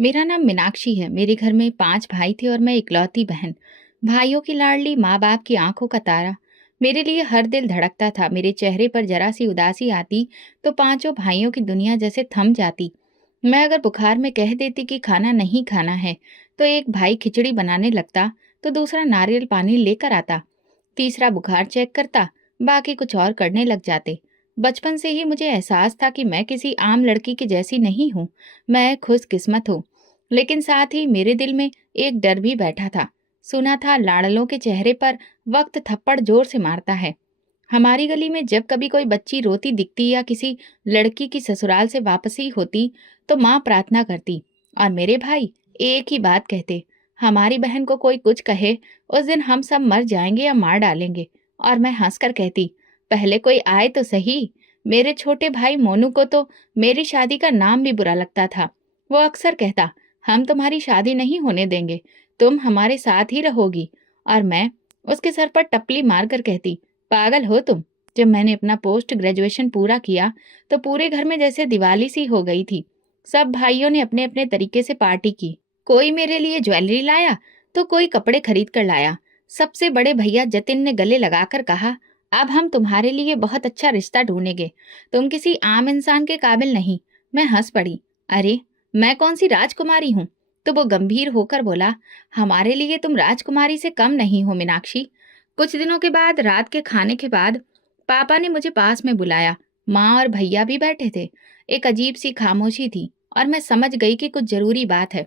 मेरा नाम मीनाक्षी है। मेरे घर में 5 भाई थे और मैं इकलौती बहन। भाइयों की लाडली, माँ-बाप की आँखों का तारा। मेरे लिए हर दिल धड़कता था। मेरे चेहरे पर ज़रा-सी उदासी आती तो पाँचों भाइयों की दुनिया जैसे थम जाती। मैं अगर बुखार में कह देती कि खाना नहीं खाना है, तो एक भाई खिचड़ी बनाने लगता, तो दूसरा नारियल पानी लेकर आता। तीसरा बुखार चेक करता, बाकी कुछ और करने लग जाते। बचपन से ही मुझे एहसास था कि मैं किसी आम लड़की की जैसी नहीं हूँ, मैं खुशकिस्मत हूँ। लेकिन साथ ही मेरे दिल में एक डर भी बैठा था। सुना था लाडलों के चेहरे पर वक्त थप्पड़ जोर से मारता है। हमारी गली में जब कभी कोई बच्ची रोती दिखती या किसी लड़की की ससुराल से वापसी होती, तो माँ प्रार्थना करती और मेरे भाई एक ही बात कहते, हमारी बहन को कोई कुछ कहे, उस दिन हम सब मर जाएंगे या मार डालेंगे। और मैं हंसकर कहती, पहले कोई आए तो सही। मेरे छोटे भाई मोनू को तो मेरी शादी का नाम भी बुरा लगता था। वो अक्सर कहता, हम तुम्हारी शादी नहीं होने देंगे, तुम हमारे साथ ही रहोगी। और मैं उसके सर पर टपली मारकर कहती, पागल हो तुम। जब मैंने अपना पोस्ट ग्रेजुएशन पूरा किया, तो पूरे घर में जैसे दिवाली सी हो गई थी। सब भाइयों ने अपने अपने तरीके से पार्टी की। कोई मेरे लिए ज्वेलरी लाया, तो कोई कपड़े खरीद कर लाया। सबसे बड़े भैया जतिन ने गले लगाकर कहा, अब हम तुम्हारे लिए बहुत अच्छा रिश्ता ढूंढेंगे। तुम किसी आम इंसान के काबिल नहीं। मैं हंस पड़ी। अरे, मैं कौन सी राजकुमारी हूँ? तो वो गंभीर होकर बोला, हमारे लिए तुम राजकुमारी से कम नहीं हो मीनाक्षी। कुछ दिनों के बाद रात के खाने के बाद पापा ने मुझे पास में बुलाया। माँ और भैया भी बैठे थे। एक अजीब सी खामोशी थी और मैं समझ गई कि कुछ जरूरी बात है।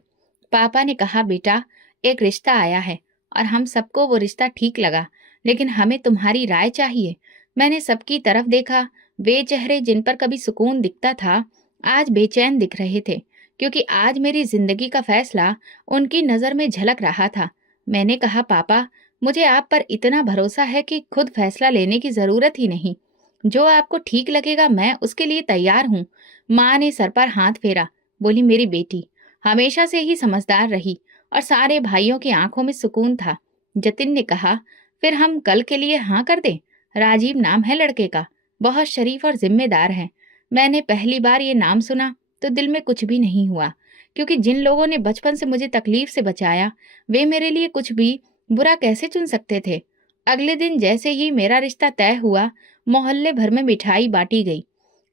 पापा ने कहा, बेटा, एक रिश्ता आया है और हम सबको वो रिश्ता ठीक लगा, लेकिन हमें तुम्हारी राय चाहिए। मैंने सबकी तरफ देखा। वे चेहरे जिन पर कभी सुकून दिखता था, आज बेचैन दिख रहे थे, क्योंकि आज मेरी जिंदगी का फैसला उनकी नजर में झलक रहा था। मैंने कहा, पापा, मुझे आप पर इतना भरोसा है कि खुद फैसला लेने की जरूरत ही नहीं। जो आपको ठीक लगेगा मैं उसके लिए तैयार हूँ। माँ ने सर पर हाथ फेरा। बोली, मेरी बेटी हमेशा से ही समझदार रही। और सारे भाइयों की आंखों में सुकून था। जतिन ने कहा, फिर हम कल के लिए हाँ कर दें। राजीव नाम है लड़के का, बहुत शरीफ और जिम्मेदार है। मैंने पहली बार ये नाम सुना तो दिल में कुछ भी नहीं हुआ, क्योंकि जिन लोगों ने बचपन से मुझे तकलीफ से बचाया, वे मेरे लिए कुछ भी बुरा कैसे चुन सकते थे। अगले दिन जैसे ही मेरा रिश्ता तय हुआ, मोहल्ले भर में मिठाई बांटी गई।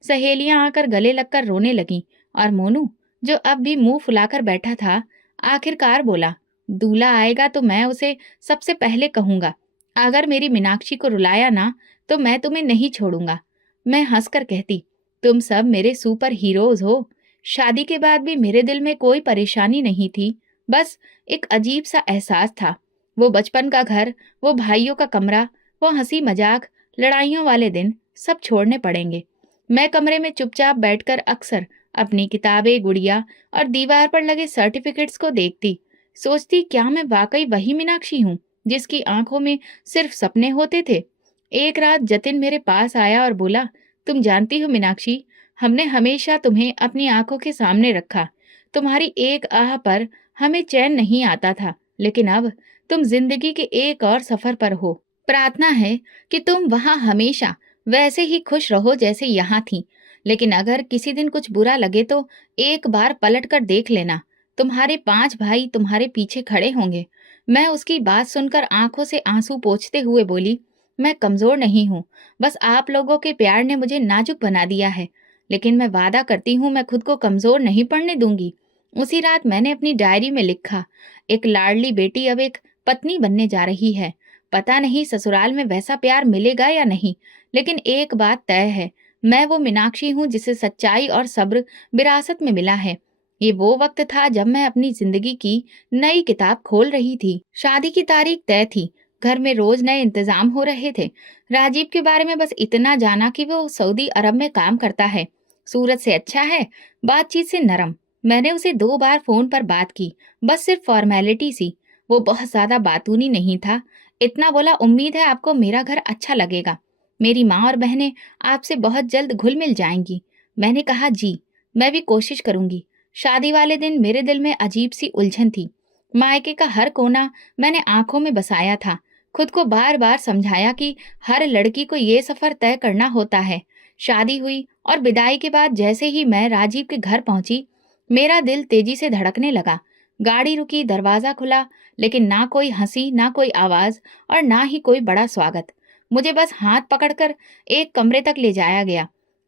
सहेलियां आकर गले लगकर रोने लगीं और मोनू, जो अब भी मुंह फुलाकर बैठा था, आखिरकार बोला, दूल्हा आएगा तो मैं उसे सबसे पहले कहूंगा, अगर मेरी मीनाक्षी को रुलाया ना, तो मैं तुम्हें नहीं छोड़ूंगा। मैं हंसकर कहती, तुम सब मेरे सुपर हीरोज हो। शादी के बाद भी मेरे दिल में कोई परेशानी नहीं थी, बस एक अजीब सा एहसास था। वो बचपन का घर, वो भाइयों का कमरा, वो हंसी मजाक, लड़ाइयों वाले दिन सब छोड़ने पड़ेंगे। मैं कमरे में चुपचाप बैठकर अक्सर अपनी किताबें, गुड़िया और दीवार पर लगे सर्टिफिकेट्स को देखती। सोचती, क्या मैं वाकई वही मीनाक्षी हूँ जिसकी आंखों में सिर्फ सपने होते थे। एक रात जतिन मेरे पास आया और बोला, तुम जानती हो मीनाक्षी, हमने हमेशा तुम्हें अपनी आंखों के सामने रखा। तुम्हारी एक आह पर हमें चैन नहीं आता था, लेकिन अब तुम जिंदगी के एक और सफर पर हो। प्रार्थना है कि तुम वहां हमेशा वैसे ही खुश रहो जैसे यहाँ थी। लेकिन अगर किसी दिन कुछ बुरा लगे तो एक बार पलट कर देख लेना। तुम्हारे 5 भाई तुम्हारे पीछे खड़े होंगे। मैं उसकी बात सुनकर आंखों से आंसू पोंछते हुए बोली, मैं कमजोर नहीं हूँ, बस आप लोगों के प्यार ने मुझे नाजुक बना दिया है। लेकिन मैं वादा करती हूँ, मैं खुद को कमजोर नहीं पड़ने दूंगी। उसी रात मैंने अपनी डायरी में लिखा, एक लाडली बेटी अब एक पत्नी बनने जा रही है। पता नहीं ससुराल में वैसा प्यार मिलेगा या नहीं, लेकिन एक बात तय है, मैं वो मीनाक्षी हूँ जिसे सच्चाई और सब्र विरासत में मिला है। ये वो वक्त था जब मैं अपनी जिंदगी की नई किताब खोल रही थी। शादी की तारीख तय थी। घर में रोज नए इंतजाम हो रहे थे। राजीव के बारे में बस इतना जाना कि वो सऊदी अरब में काम करता है। सूरत से अच्छा है, बातचीत से नरम। मैंने उसे 2 बार फोन पर बात की, बस सिर्फ फॉर्मेलिटी सी। वो बहुत ज्यादा बातूनी नहीं था। इतना बोला, उम्मीद है आपको मेरा घर अच्छा लगेगा। मेरी माँ और बहनें आपसे बहुत जल्द घुल मिल जाएंगी। मैंने कहा, जी, मैं भी कोशिश करूंगी। शादी वाले दिन मेरे दिल में अजीब सी उलझन थी। मायके का हर कोना मैंने आंखों में बसाया था। खुद को बार बार समझाया कि हर लड़की को ये सफर तय करना होता है। शादी हुई और विदाई के बाद जैसे ही मैं राजीव के घर पहुंची, मेरा दिल तेजी से धड़कने लगा। गाड़ी रुकी, दरवाजा खुला, लेकिन ना कोई हंसी, ना कोई आवाज और ना ही कोई बड़ा स्वागत। मुझे बस हाथ पकड़कर एक कमरे तक ले जाया गया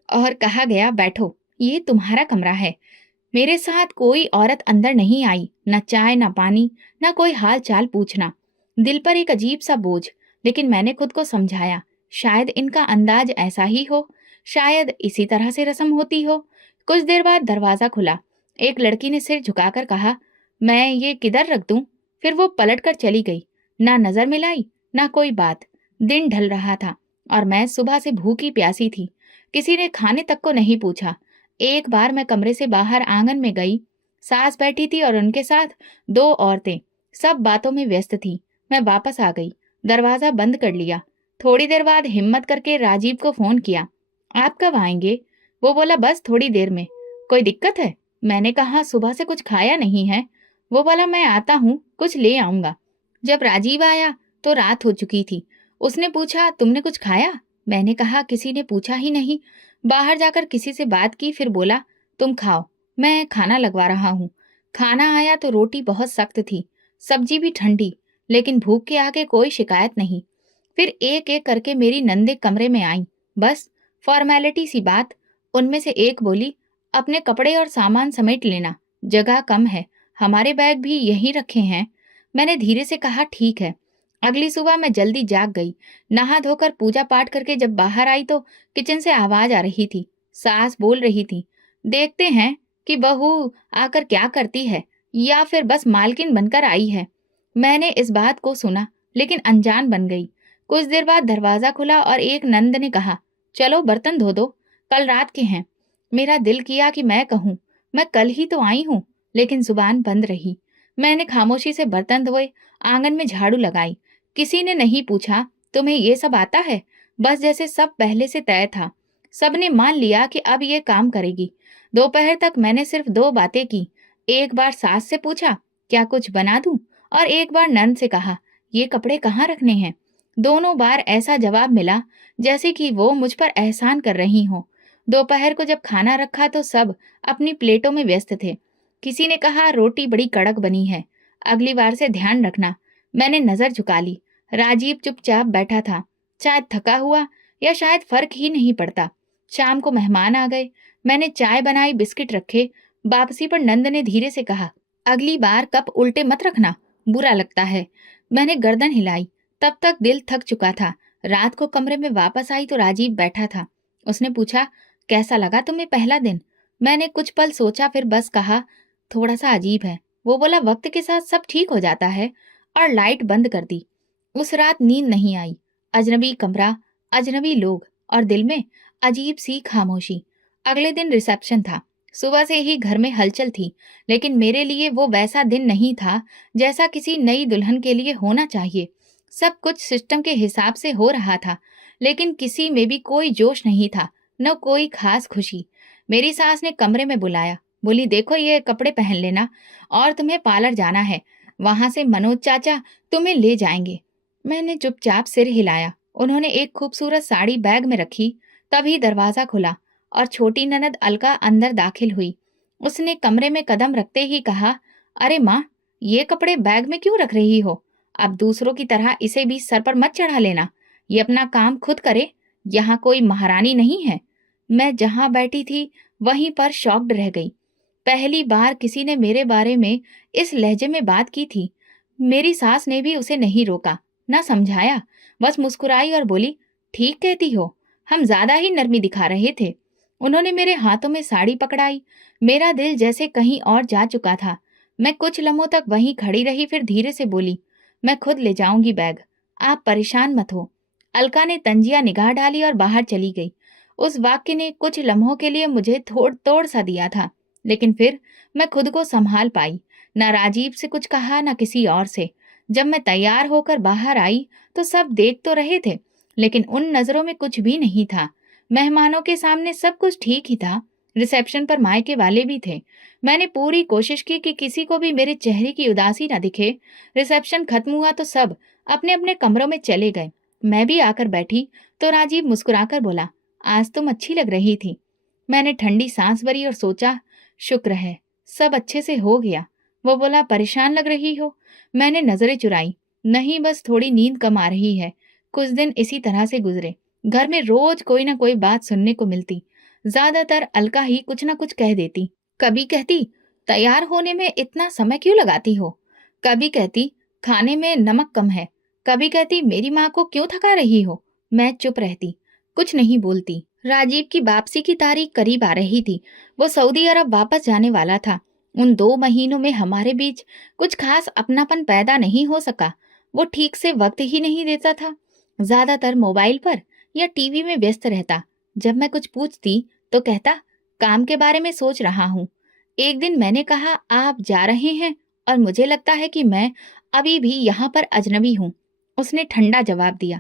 और कहा गया, बैठो, ये तुम्हारा कमरा है। मेरे साथ कोई औरत अंदर नहीं आई, न चाय न पानी, न कोई हाल चाल पूछना। दिल पर एक अजीब सा बोझ, लेकिन मैंने खुद को समझाया, शायद इनका अंदाज ऐसा ही हो, शायद इसी तरह से रस्म होती हो। कुछ देर बाद दरवाजा खुला। एक लड़की ने सिर झुकाकर कहा, मैं ये किधर रख दूं? फिर वो पलटकर चली गई। ना नजर मिलाई, ना कोई बात। दिन ढल रहा था और मैं सुबह से भूखी प्यासी थी। किसी ने खाने तक को नहीं पूछा। एक बार मैं कमरे से बाहर आंगन में गई। सास बैठी थी और उनके साथ दो औरतें, सब बातों में व्यस्त थी। मैं वापस आ गई, दरवाजा बंद कर लिया। थोड़ी देर बाद हिम्मत करके राजीव को फोन किया, आप कब आएंगे? वो बोला, बस थोड़ी देर में। कोई दिक्कत है? मैंने कहा, सुबह से कुछ खाया नहीं है। वो बोला, मैं आता हूँ, कुछ ले आऊंगा। जब राजीव आया तो रात हो चुकी थी। उसने पूछा, तुमने कुछ खाया? मैंने कहा, किसी ने पूछा ही नहीं। बाहर जाकर किसी से बात की, फिर बोला, तुम खाओ, मैं खाना लगवा रहा हूँ। खाना आया तो रोटी बहुत सख्त थी, सब्जी भी ठंडी, लेकिन भूख के आगे कोई शिकायत नहीं। फिर एक एक करके मेरी नंदे कमरे में आई। बस फॉर्मेलिटी सी बात। उनमें से एक बोली, अपने कपड़े और सामान समेट लेना, जगह कम है, हमारे बैग भी यहीं रखे हैं। मैंने धीरे से कहा, ठीक है। अगली सुबह मैं जल्दी जाग गई। नहा धोकर पूजा पाठ करके जब बाहर आई तो किचन से आवाज आ रही थी। सास बोल रही थी, देखते हैं कि बहू आकर क्या करती है, या फिर बस मालकिन बनकर आई है। मैंने इस बात को सुना, लेकिन अनजान बन गई। कुछ देर बाद दरवाजा खुला और एक नंद ने कहा, चलो बर्तन धो दो, कल रात के हैं। मेरा दिल किया कि मैं कहूँ, मैं कल ही तो आई हूँ, लेकिन जुबान बंद रही। मैंने खामोशी से बर्तन धोए, आंगन में झाड़ू लगाई। किसी ने नहीं पूछा, तुम्हें ये सब आता है? बस जैसे सब पहले से तय था। सबने मान लिया कि अब ये काम करेगी। दोपहर तक मैंने सिर्फ दो बातें की। एक बार सास से पूछा, क्या कुछ बना दूं? और एक बार नंद से कहा, ये कपड़े कहाँ रखने हैं? दोनों बार ऐसा जवाब मिला जैसे कि वो मुझ पर एहसान कर रही हो। दोपहर को जब खाना रखा तो सब अपनी प्लेटों में व्यस्त थे। किसी ने कहा, रोटी बड़ी कड़क बनी है, अगली बार से ध्यान रखना। मैंने नजर झुका ली। राजीव चुपचाप बैठा था, शायद थका हुआ, या शायद फर्क ही नहीं पड़ता। शाम को मेहमान आ गए। मैंने चाय बनाई, बिस्किट रखे। वापसी पर नंद ने धीरे से कहा, अगली बार कप उल्टे मत रखना, बुरा लगता है। मैंने गर्दन हिलाई। तब तक दिल थक चुका था। रात को कमरे में वापस आई तो राजीव बैठा था। उसने पूछा, कैसा लगा तुम्हें पहला दिन? मैंने कुछ पल सोचा, फिर बस कहा, थोड़ा सा अजीब है। वो बोला, वक्त के साथ सब ठीक हो जाता है, और लाइट बंद कर दी। उस रात नींद नहीं आई। अजनबी कमरा, अजनबी लोग, और दिल में अजीब सी खामोशी। अगले दिन रिसेप्शन था। सुबह से ही घर में हलचल थी, लेकिन मेरे लिए वो वैसा दिन नहीं था जैसा किसी नई दुल्हन के लिए होना चाहिए। सब कुछ सिस्टम के हिसाब से हो रहा था, लेकिन किसी में भी कोई जोश नहीं था, न कोई खास खुशी। मेरी सास ने कमरे में बुलाया, बोली, देखो ये कपड़े पहन लेना, और तुम्हें पार्लर जाना है, वहां से मनोज चाचा तुम्हें ले जाएंगे। मैंने चुपचाप सिर हिलाया। उन्होंने एक खूबसूरत साड़ी बैग में रखी। तभी दरवाजा खुला और छोटी ननद अलका अंदर दाखिल हुई। उसने कमरे में कदम रखते ही कहा, अरे माँ, ये कपड़े बैग में क्यों रख रही हो? अब दूसरों की तरह इसे भी सर पर मत चढ़ा लेना, ये अपना काम खुद करे, यहाँ कोई महारानी नहीं है। मैं जहाँ बैठी थी वहीं पर शॉक्ड रह गई। पहली बार किसी ने मेरे बारे में इस लहजे में बात की थी। मेरी सास ने भी उसे नहीं रोका, ना समझाया, बस मुस्कुराई और बोली, ठीक कहती हो, हम ज्यादा ही नरमी दिखा रहे थे। उन्होंने मेरे हाथों में साड़ी पकड़ाई। मेरा दिल जैसे कहीं और जा चुका था। मैं कुछ लम्हों तक वहीं खड़ी रही, फिर धीरे से बोली, मैं खुद ले जाऊंगी बैग, आप परेशान मत हो। अलका ने तंजिया निगाह डाली और बाहर चली गई। उस वाक्य ने कुछ लम्हों के लिए मुझे थोड़ तोड़ सा दिया था, लेकिन फिर मैं खुद को संभाल पाई। ना राजीव से कुछ कहा, ना किसी और से। जब मैं तैयार होकर बाहर आई तो सब देख तो रहे थे, लेकिन उन नजरों में कुछ भी नहीं था। मेहमानों के सामने सब कुछ ठीक ही था। रिसेप्शन पर मायके वाले भी थे। मैंने पूरी कोशिश की कि किसी को भी मेरे चेहरे की उदासी न दिखे। रिसेप्शन खत्म हुआ तो सब अपने अपने कमरों में चले गए। मैं भी आकर बैठी तो राजीव मुस्कुराकर बोला, आज तुम अच्छी लग रही थी। मैंने ठंडी सांस भरी और सोचा, शुक्र है सब अच्छे से हो गया। वो बोला, परेशान लग रही हो। मैंने नजरें चुराई। नहीं, बस थोड़ी नींद कम आ रही है। कुछ दिन इसी तरह से गुजरे। घर में रोज कोई ना कोई बात सुनने को मिलती। ज्यादातर अलका ही कुछ ना कुछ कह देती। कभी कहती, तैयार होने में इतना समय क्यों लगाती हो। कभी कहती, खाने में नमक कम है। कभी कहती, मेरी माँ को क्यों थका रही हो। मैं चुप रहती, कुछ नहीं बोलती। राजीव की वापसी की तारीख करीब आ रही थी। वो सऊदी अरब वापस जाने वाला था। उन 2 महीनों में हमारे बीच कुछ खास अपनापन पैदा नहीं हो सका। वो ठीक से वक्त ही नहीं देता था। ज्यादातर मोबाइल पर या टीवी में व्यस्त रहता। जब मैं कुछ पूछती तो कहता, काम के बारे में सोच रहा हूँ। एक दिन मैंने कहा, आप जा रहे हैं और मुझे लगता है कि मैं अभी भी यहाँ पर अजनबी हूँ। उसने ठंडा जवाब दिया,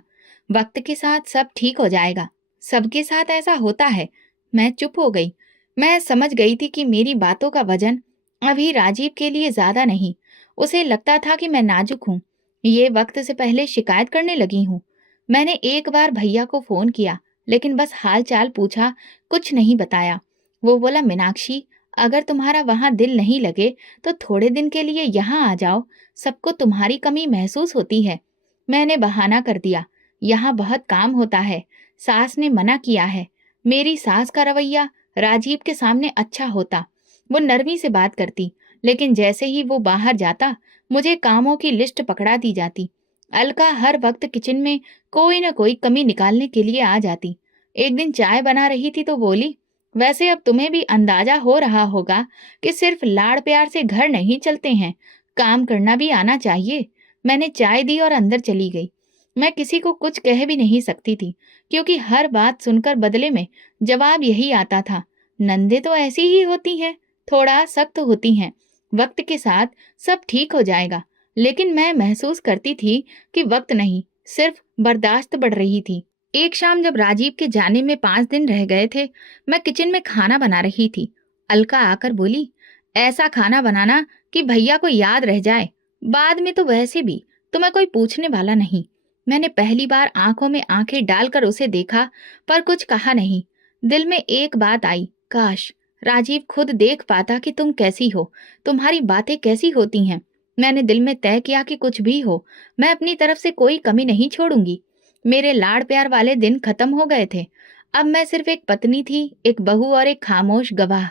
वक्त के साथ सब ठीक हो जाएगा। सबके साथ ऐसा होता है। मैं चुप हो गई। मैं समझ गई थी कि मेरी बातों का वजन अभी राजीव के लिए ज्यादा नहीं। उसे लगता था कि मैं नाजुक हूँ। ये वक्त से पहले शिकायत करने लगी हूँ। मैंने एक बार भैया को फोन किया, लेकिन बस हाल चाल पूछा, कुछ नहीं बताया। वो बोला, मीनाक्षी, अगर तुम्हारा वहां दिल नहीं लगे तो थोड़े दिन के लिए यहाँ आ जाओ। सबको तुम्हारी कमी महसूस होती है। मैंने बहाना कर दिया, यहाँ बहुत काम होता है। सास ने मना किया है। मेरी सास का रवैया राजीव के सामने अच्छा होता। वो नरमी से बात करती, लेकिन जैसे ही वो बाहर जाता मुझे कामों की लिस्ट पकड़ा दी जाती। अलका हर वक्त किचन में कोई ना कोई कमी निकालने के लिए आ जाती। एक दिन चाय बना रही थी तो बोली, वैसे अब तुम्हें भी अंदाजा हो रहा होगा कि सिर्फ लाड़ प्यार से घर नहीं चलते हैं, काम करना भी आना चाहिए। मैंने चाय दी और अंदर चली गई। मैं किसी को कुछ कह भी नहीं सकती थी, क्योंकि हर बात सुनकर बदले में जवाब यही आता था, नंदे तो ऐसी ही होती हैं, थोड़ा सख्त होती हैं, वक्त के साथ सब ठीक हो जाएगा। लेकिन मैं महसूस करती थी कि वक्त नहीं, सिर्फ बर्दाश्त बढ़ रही थी। एक शाम जब राजीव के जाने में 5 दिन रह गए थे, मैं किचन में खाना बना रही थी। अलका आकर बोली, ऐसा खाना बनाना कि भैया को याद रह जाए। बाद में तो वैसे भी तुम्हें कोई पूछने वाला नहीं। मैंने पहली बार आंखों में आंखें डालकर उसे देखा, पर कुछ कहा नहीं। दिल में एक बात आई, काश राजीव खुद देख पाता कि तुम कैसी हो, तुम्हारी बातें कैसी होती हैं। मैंने दिल में तय किया कि कुछ भी हो, मैं अपनी तरफ से कोई कमी नहीं छोड़ूंगी। मेरे लाड़ प्यार वाले दिन खत्म हो गए थे। अब मैं सिर्फ एक पत्नी थी, एक बहू और एक खामोश गवाह।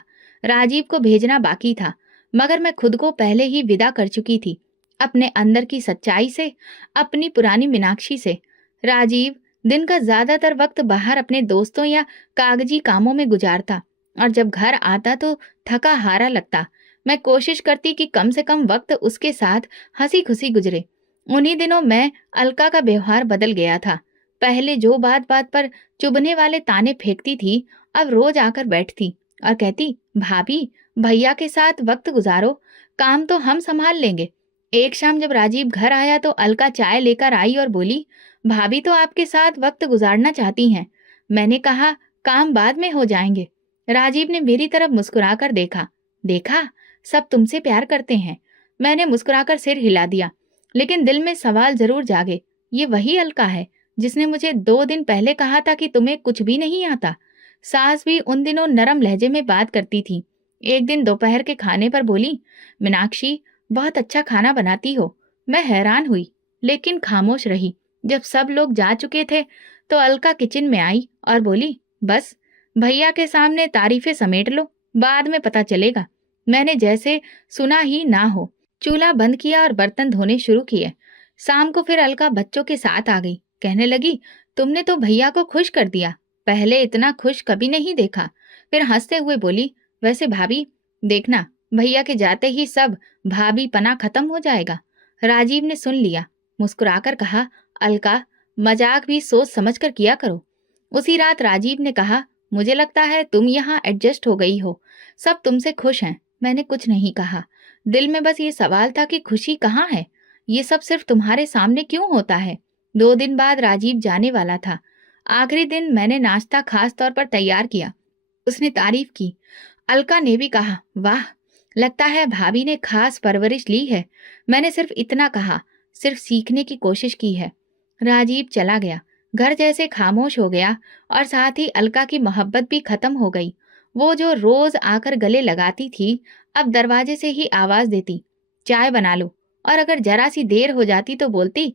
राजीव को भेजना बाकी था, मगर मैं खुद को पहले ही विदा कर चुकी थी, अपने अंदर की सच्चाई से, अपनी पुरानी मीनाक्षी से। राजीव दिन का ज्यादातर वक्त बाहर अपने दोस्तों या कागजी कामों में गुजारता, और जब घर आता तो थका हारा लगता। मैं कोशिश करती कि कम से कम वक्त उसके साथ हंसी खुशी गुजरे। उन्हीं दिनों मैं अलका का व्यवहार बदल गया था। पहले जो बात बात पर चुभने वाले ताने फेंकती थी, अब रोज आकर बैठती और कहती, भाभी, भैया के साथ वक्त गुजारो, काम तो हम संभाल लेंगे। एक शाम जब राजीव घर आया तो अलका चाय लेकर आई और बोली, भाभी तो आपके साथ वक्त गुजारना चाहती हैं। मैंने कहा, काम बाद में हो जाएंगे। राजीव ने मेरी तरफ मुस्कुराकर देखा। देखा, सब तुमसे प्यार करते हैं। मैंने मुस्कुराकर सिर हिला दिया, लेकिन दिल में सवाल जरूर जागे। ये वही अलका है जिसने मुझे 2 दिन पहले कहा था कि तुम्हें कुछ भी नहीं आता। सास भी उन दिनों नरम लहजे में बात करती थी। एक दिन दोपहर के खाने पर बोली, मीनाक्षी, बहुत अच्छा खाना बनाती हो। मैं हैरान हुई, लेकिन खामोश रही। जब सब लोग जा चुके थे तो अलका किचन में आई और बोली, बस भैया के सामने तारीफें समेट लो, बाद में पता चलेगा। मैंने जैसे सुना ही ना हो। चूल्हा बंद किया और बर्तन धोने शुरू किए। शाम को फिर अलका बच्चों के साथ आ गई। कहने लगी, तुमने तो भैया को खुश कर दिया, पहले इतना खुश कभी नहीं देखा। फिर हंसते हुए बोली, वैसे भाभी, देखना, भैया के जाते ही सब भाभी पना खत्म हो जाएगा। राजीव ने सुन लिया, मुस्कुराकर कहा, अलका, मजाक भी सोच समझ कर किया करो। उसी रात राजीव ने कहा, मुझे लगता है तुम यहाँ एडजस्ट हो गई हो, सब तुमसे खुश हैं। मैंने कुछ नहीं कहा। दिल में बस ये सवाल था कि खुशी कहाँ है। ये सब सिर्फ तुम्हारे सामने क्यों होता है। 2 दिन बाद राजीव जाने वाला था। आखिरी दिन मैंने नाश्ता खास तौर पर तैयार किया। उसने तारीफ की। अलका ने भी कहा, वाह, लगता है भाभी ने खास परवरिश ली है। मैंने सिर्फ इतना कहा, सिर्फ सीखने की कोशिश की है। राजीव चला गया। घर जैसे खामोश हो गया, और साथ ही अलका की मोहब्बत भी खत्म हो गई। वो जो रोज आकर गले लगाती थी, अब दरवाजे से ही आवाज देती, चाय बना लो। और अगर जरा सी देर हो जाती तो बोलती,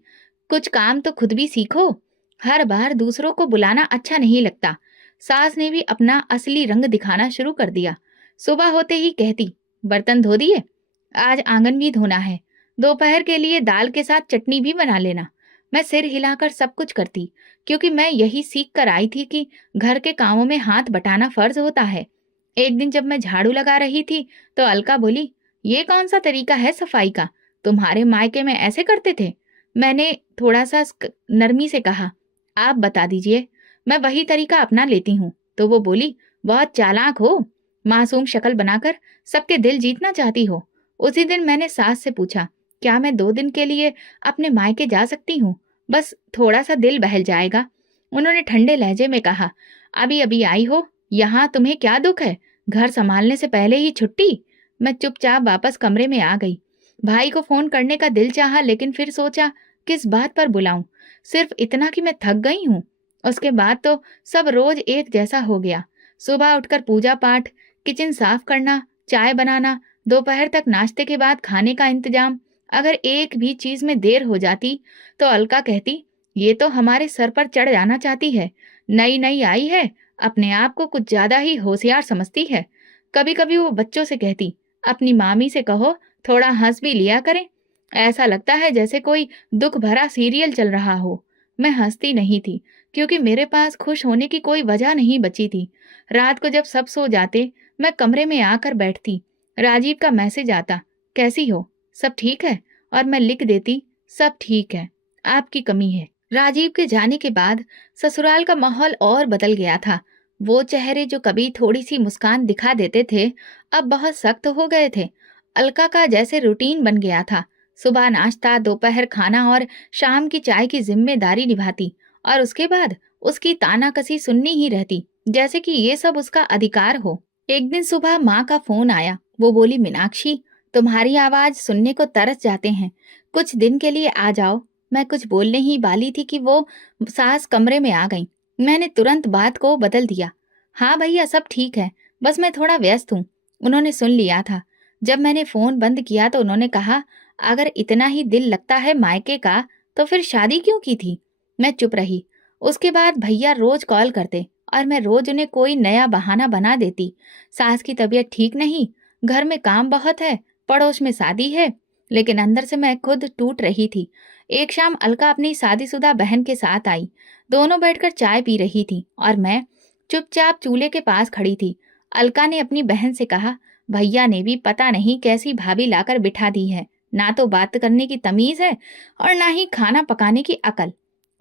कुछ काम तो खुद भी सीखो। हर बार दूसरों को बुलाना अच्छा नहीं लगता। सास ने भी अपना असली रंग दिखाना शुरू कर दिया। सुबह होते ही कहती, बर्तन धो दिए? आज आंगन भी धोना है। दोपहर के लिए दाल के साथ चटनी भी बना लेना। मैं सिर हिलाकर सब कुछ करती, क्योंकि मैं यही सीख कर आई थी कि घर के कामों में हाथ बटाना फर्ज होता है। एक दिन जब मैं झाड़ू लगा रही थी तो अलका बोली, ये कौन सा तरीका है सफाई का? तुम्हारे मायके में ऐसे करते थे? मैंने थोड़ा सा नरमी से कहा, आप बता दीजिए, मैं वही तरीका अपना लेती हूँ। तो वो बोली, बहुत चालाक हो, मासूम शक्ल बनाकर सबके दिल जीतना चाहती हो। उसी दिन मैंने सास से पूछा, क्या मैं 2 दिन के लिए अपने मायके जा सकती हूँ? बस थोड़ा सा दिल बहल जाएगा। उन्होंने ठंडे लहजे में कहा, अभी अभी आई हो, यहाँ तुम्हें क्या दुख है? घर संभालने से पहले ही छुट्टी? मैं चुपचाप वापस कमरे में आ गई। भाई को फोन करने का दिल चाहा, लेकिन फिर सोचा, किस बात पर बुलाऊं? सिर्फ इतना कि मैं थक गई हूँ। उसके बाद तो सब रोज एक जैसा हो गया। सुबह उठकर पूजा पाठ, किचन साफ करना, चाय बनाना, दोपहर तक नाश्ते के बाद खाने का इंतजाम। अगर एक भी चीज में देर हो जाती तो अलका कहती, ये तो हमारे सर पर चढ़ जाना चाहती है। नई नई आई है, अपने आप को कुछ ज्यादा ही होशियार समझती है। कभी कभी वो बच्चों से कहती, अपनी मामी से कहो थोड़ा हंस भी लिया करें। ऐसा लगता है जैसे कोई दुख भरा सीरियल चल रहा हो। मैं हंसती नहीं थी, क्योंकि मेरे पास खुश होने की कोई वजह नहीं बची थी। रात को जब सब सो जाते, मैं कमरे में आकर बैठती। राजीव का मैसेज आता, कैसी हो, सब ठीक है? और मैं लिख देती, सब ठीक है, आपकी कमी है। राजीव के जाने के बाद ससुराल का माहौल और बदल गया था। वो चेहरे जो कभी थोड़ी सी मुस्कान दिखा देते थे, अब बहुत सख्त हो गए थे। अलका का जैसे रूटीन बन गया था। सुबह नाश्ता, दोपहर खाना और शाम की चाय की जिम्मेदारी निभाती, और उसके बाद उसकी तानाकसी सुननी ही रहती, जैसे कि ये सब उसका अधिकार हो। एक दिन सुबह माँ का फोन आया। वो बोली, मीनाक्षी, तुम्हारी आवाज सुनने को तरस जाते हैं, कुछ दिन के लिए आ जाओ। मैं कुछ बोलने ही वाली थी कि वो सास कमरे में आ गई। मैंने तुरंत बात को बदल दिया, हाँ भैया सब ठीक है, बस मैं थोड़ा व्यस्त हूँ। उन्होंने सुन लिया था। जब मैंने फोन बंद किया तो उन्होंने कहा, अगर इतना ही दिल लगता है मायके का तो फिर शादी क्यों की थी? मैं चुप रही। उसके बाद भैया रोज कॉल करते और मैं रोज उन्हें कोई नया बहाना बना देती। सास की तबीयत ठीक नहीं, घर में काम बहुत है, पड़ोस में शादी है। लेकिन अंदर से मैं खुद टूट रही थी। एक शाम अलका अपनी शादीशुदा बहन के साथ आई। दोनों बैठकर चाय पी रही थी और मैं चुपचाप चूल्हे के पास खड़ी थी। अलका ने अपनी बहन से कहा, भैया ने भी पता नहीं कैसी भाभी लाकर बिठा दी है, ना तो बात करने की तमीज है और ना ही खाना पकाने की अकल।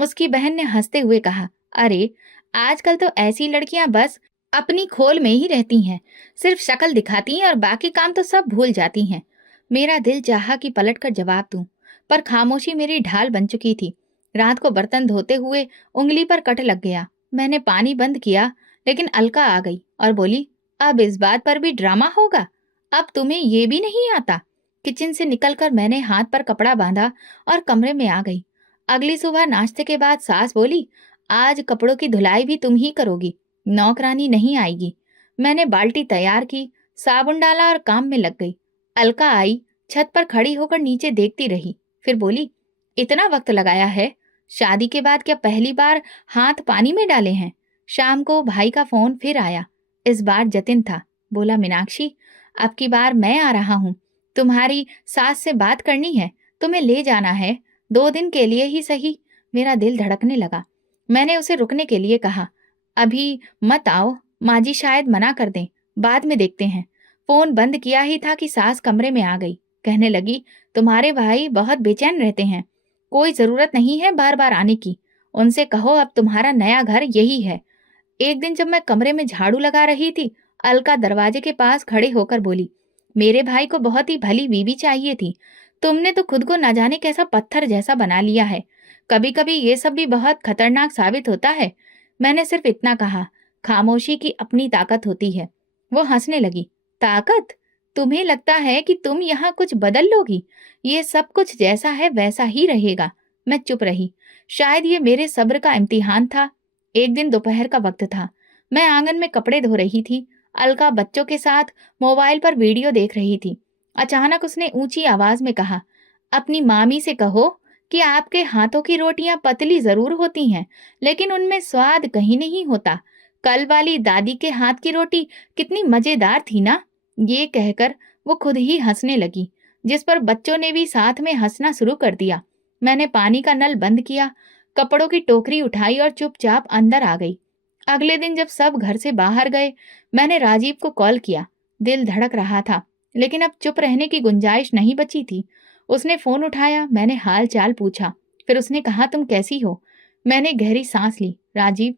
उसकी बहन ने हंसते हुए कहा, अरे आजकल तो ऐसी लड़कियां बस अपनी खोल में ही रहती हैं, सिर्फ शक्ल दिखाती हैं और बाकी काम तो सब भूल जाती हैं। मेरा दिल चाहा कि पलटकर जवाब दूं, पर खामोशी मेरी ढाल बन चुकी थी। रात को बर्तन धोते हुए उंगली पर कट लग गया। मैंने पानी बंद किया, लेकिन अलका आ गई और बोली, अब इस बात पर भी ड्रामा होगा? अब तुम्हें ये भी नहीं आता? किचन से निकलकर मैंने हाथ पर कपड़ा बांधा और कमरे में आ गई। अगली सुबह नाश्ते के बाद सास बोली, आज कपड़ों की धुलाई भी तुम ही करोगी, नौकरानी नहीं आएगी। मैंने बाल्टी तैयार की, साबुन डाला और काम में लग गई। अलका आई, छत पर खड़ी होकर नीचे देखती रही, फिर बोली, इतना वक्त लगाया है? शादी के बाद क्या पहली बार हाथ पानी में डाले हैं? शाम को भाई का फोन फिर आया। इस बार जतिन था। बोला, मीनाक्षी, अब की बार मैं आ रहा हूँ, तुम्हारी सास से बात करनी है, तुम्हें ले जाना है, 2 दिन के लिए ही सही। मेरा दिल धड़कने लगा। मैंने उसे रुकने के लिए कहा, अभी मत आओ, माँ जी शायद मना कर दें, बाद में देखते हैं। फोन बंद किया ही था कि सास कमरे में आ गई। कहने लगी, तुम्हारे भाई बहुत बेचैन रहते हैं, कोई जरूरत नहीं है बार बार आने की, उनसे कहो अब तुम्हारा नया घर यही है। एक दिन जब मैं कमरे में झाड़ू लगा रही थी, अलका दरवाजे के पास खड़े होकर बोली, मेरे भाई को बहुत ही भली बीवी चाहिए थी, तुमने तो खुद को न जाने कैसा पत्थर जैसा बना लिया है। कभी कभी ये सब भी बहुत खतरनाक साबित होता है। मैंने सिर्फ इतना कहा, खामोशी की अपनी ताकत होती है। वो हंसने लगी, ताकत? तुम्हें लगता है कि तुम यहाँ कुछ बदल लोगी? ये सब कुछ जैसा है वैसा ही रहेगा। मैं चुप रही। शायद ये मेरे सब्र का इम्तिहान था। एक दिन दोपहर का वक्त था। मैं आंगन में कपड़े धो रही थी। अलका बच्चों के साथ मोबाइल पर वीडियो देख रही थी। अचानक उसने ऊंची आवाज में कहा, अपनी मामी से कहो कि आपके हाथों की रोटियां पतली जरूर होती हैं, लेकिन उनमें स्वाद कहीं नहीं होता। कल वाली दादी के हाथ की रोटी कितनी मजेदार थी ना। ये कहकर वो खुद ही हंसने लगी, जिस पर बच्चों ने भी साथ में हंसना शुरू कर दिया। मैंने पानी का नल बंद किया, कपड़ों की टोकरी उठाई और चुपचाप अंदर आ गई। अगले दिन जब सब घर से बाहर गए, मैंने राजीव को कॉल किया। दिल धड़क रहा था, लेकिन अब चुप रहने की गुंजाइश नहीं बची थी। उसने फोन उठाया, मैंने हाल चाल पूछा। फिर उसने कहा, तुम कैसी हो? मैंने गहरी सांस ली। राजीव,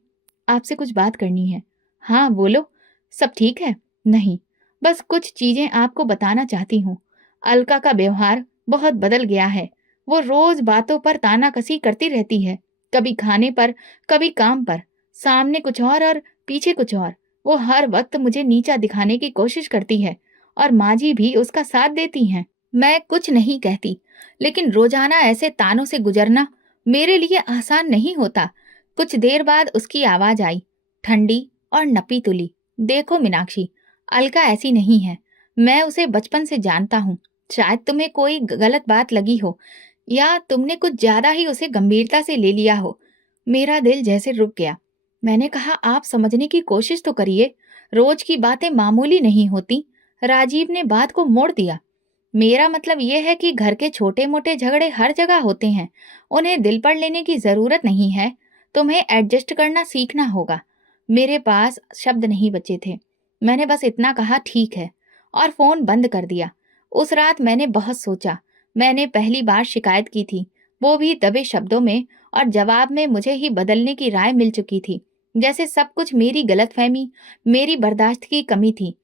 आपसे कुछ बात करनी है। हाँ बोलो। सब ठीक है? नहीं, बस कुछ चीजें आपको बताना चाहती हूँ। अलका का व्यवहार बहुत बदल गया है। वो रोज बातों पर तानाकसी करती रहती है, कभी खाने पर, कभी काम पर। सामने कुछ और पीछे कुछ और। वो हर वक्त मुझे नीचा दिखाने की कोशिश करती है और माँ जी भी उसका साथ देती हैं। मैं कुछ नहीं कहती, लेकिन रोजाना ऐसे तानों से गुजरना मेरे लिए आसान नहीं होता। कुछ देर बाद उसकी आवाज आई, ठंडी और नपी तुली। देखो मीनाक्षी, अलका ऐसी नहीं है। मैं उसे बचपन से जानता हूँ। शायद तुम्हें कोई गलत बात लगी हो, या तुमने कुछ ज्यादा ही उसे गंभीरता से ले लिया हो। मेरा दिल जैसे रुक गया। मैंने कहा, आप समझने की कोशिश तो करिए। रोज की बातें मामूली नहीं होती। राजीव ने बात को मोड़ दिया। मेरा मतलब यह है कि घर के छोटे मोटे झगड़े हर जगह होते हैं, उन्हें दिल पर लेने की जरूरत नहीं है। तुम्हें एडजस्ट करना सीखना होगा। मेरे पास शब्द नहीं बचे थे। मैंने बस इतना कहा, ठीक है, और फोन बंद कर दिया। उस रात मैंने बहुत सोचा। मैंने पहली बार शिकायत की थी, वो भी दबे शब्दों में, और जवाब में मुझे ही बदलने की राय मिल चुकी थी। जैसे सब कुछ मेरी गलतफहमी, मेरी बर्दाश्त की कमी थी।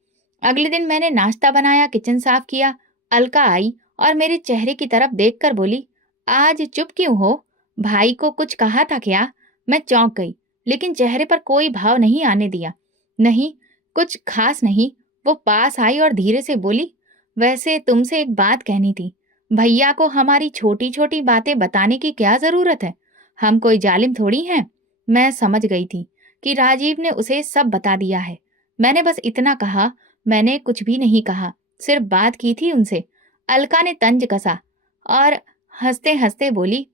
अगले दिन मैंने नाश्ता बनाया, किचन साफ किया। अलका आई और मेरे चेहरे की तरफ देखकर बोली, आज चुप क्यों हो? भाई को कुछ कहा था क्या? मैं चौंक गई, लेकिन चेहरे पर कोई भाव नहीं आने दिया। नहीं, कुछ खास नहीं। वो पास आई और धीरे से बोली, वैसे तुमसे एक बात कहनी थी। भैया को हमारी छोटी छोटी बातें बताने की क्या जरूरत है? हम कोई जालिम थोड़ी हैं। मैं समझ गई थी कि राजीव ने उसे सब बता दिया है। मैंने बस इतना कहा, मैंने कुछ भी नहीं कहा, सिर्फ बात की थी उनसे। अलका ने तंज कसा और हंसते हंसते बोली,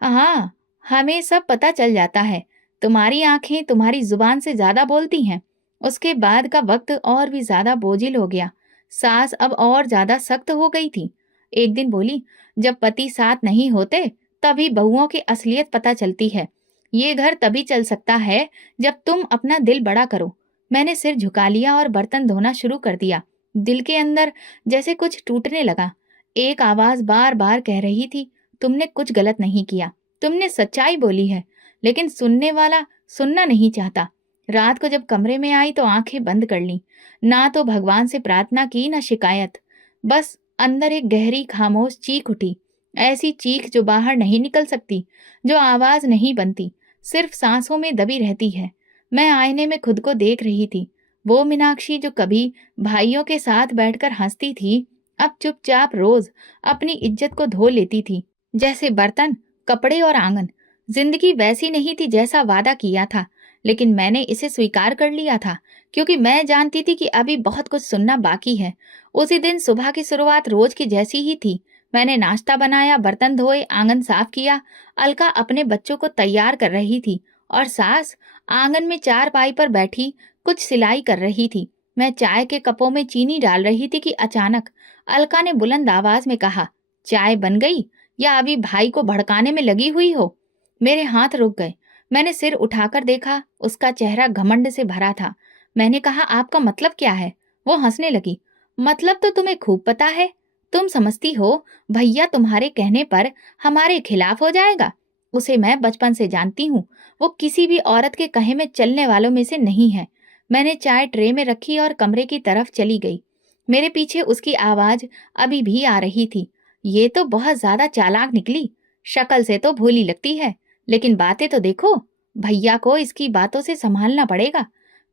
हाँ, हमें सब पता चल जाता है। तुम्हारी आंखें तुम्हारी जुबान से ज्यादा बोलती हैं। उसके बाद का वक्त और भी ज्यादा बोझिल हो गया। सास अब और ज्यादा सख्त हो गई थी। एक दिन बोली, जब पति साथ नहीं होते तभी बहुओं की असलियत पता चलती है। ये घर तभी चल सकता है जब तुम अपना दिल बड़ा करो। मैंने सिर झुका लिया और बर्तन धोना शुरू कर दिया। दिल के अंदर जैसे कुछ टूटने लगा। एक आवाज बार बार कह रही थी, तुमने कुछ गलत नहीं किया, तुमने सच्चाई बोली है। लेकिन सुनने वाला सुनना नहीं चाहता। रात को जब कमरे में आई तो आंखें बंद कर ली। ना तो भगवान से प्रार्थना की, ना शिकायत। बस अंदर एक गहरी खामोश चीख उठी। ऐसी चीख जो बाहर नहीं निकल सकती, जो आवाज नहीं बनती, सिर्फ सांसों में दबी रहती है। मैं आईने में खुद को देख रही थी। वो मीनाक्षी जो कभी भाइयों के साथ बैठकर हंसती थी, अब चुपचाप रोज अपनी इज्जत को धो लेती थी, जैसे बर्तन, कपड़े और आंगन। जिंदगी वैसी नहीं थी जैसा वादा किया था, लेकिन मैंने इसे स्वीकार कर लिया था, क्योंकि मैं जानती थी कि अभी बहुत कुछ सुनना बाकी है। उसी दिन सुबह की शुरुआत रोज की जैसी ही थी। मैंने नाश्ता बनाया, बर्तन धोए, आंगन साफ किया। अलका अपने बच्चों को तैयार कर रही थी और सास आंगन में चारपाई पर बैठी कुछ सिलाई कर रही थी। मैं चाय के कपों में चीनी डाल रही थी कि अचानक अलका ने बुलंद आवाज में कहा, चाय बन गई या अभी भाई को भड़काने में लगी हुई हो? मेरे हाथ रुक गए। मैंने सिर उठाकर देखा, उसका चेहरा घमंड से भरा था। मैंने कहा, आपका मतलब क्या है? वो हंसने लगी। मतलब तो तुम्हें खूब पता है। तुम समझती हो भैया तुम्हारे कहने पर हमारे खिलाफ हो जाएगा। उसे मैं बचपन से जानती हूँ। वो किसी भी औरत के कहे में चलने वालों में से नहीं है। मैंने चाय ट्रे में रखी और कमरे की तरफ चली गई। मेरे पीछे उसकी आवाज अभी भी आ रही थी। ये तो बहुत ज्यादा चालाक निकली। शक्ल से तो भोली लगती है, लेकिन बातें तो देखो। भैया को इसकी बातों से संभालना पड़ेगा।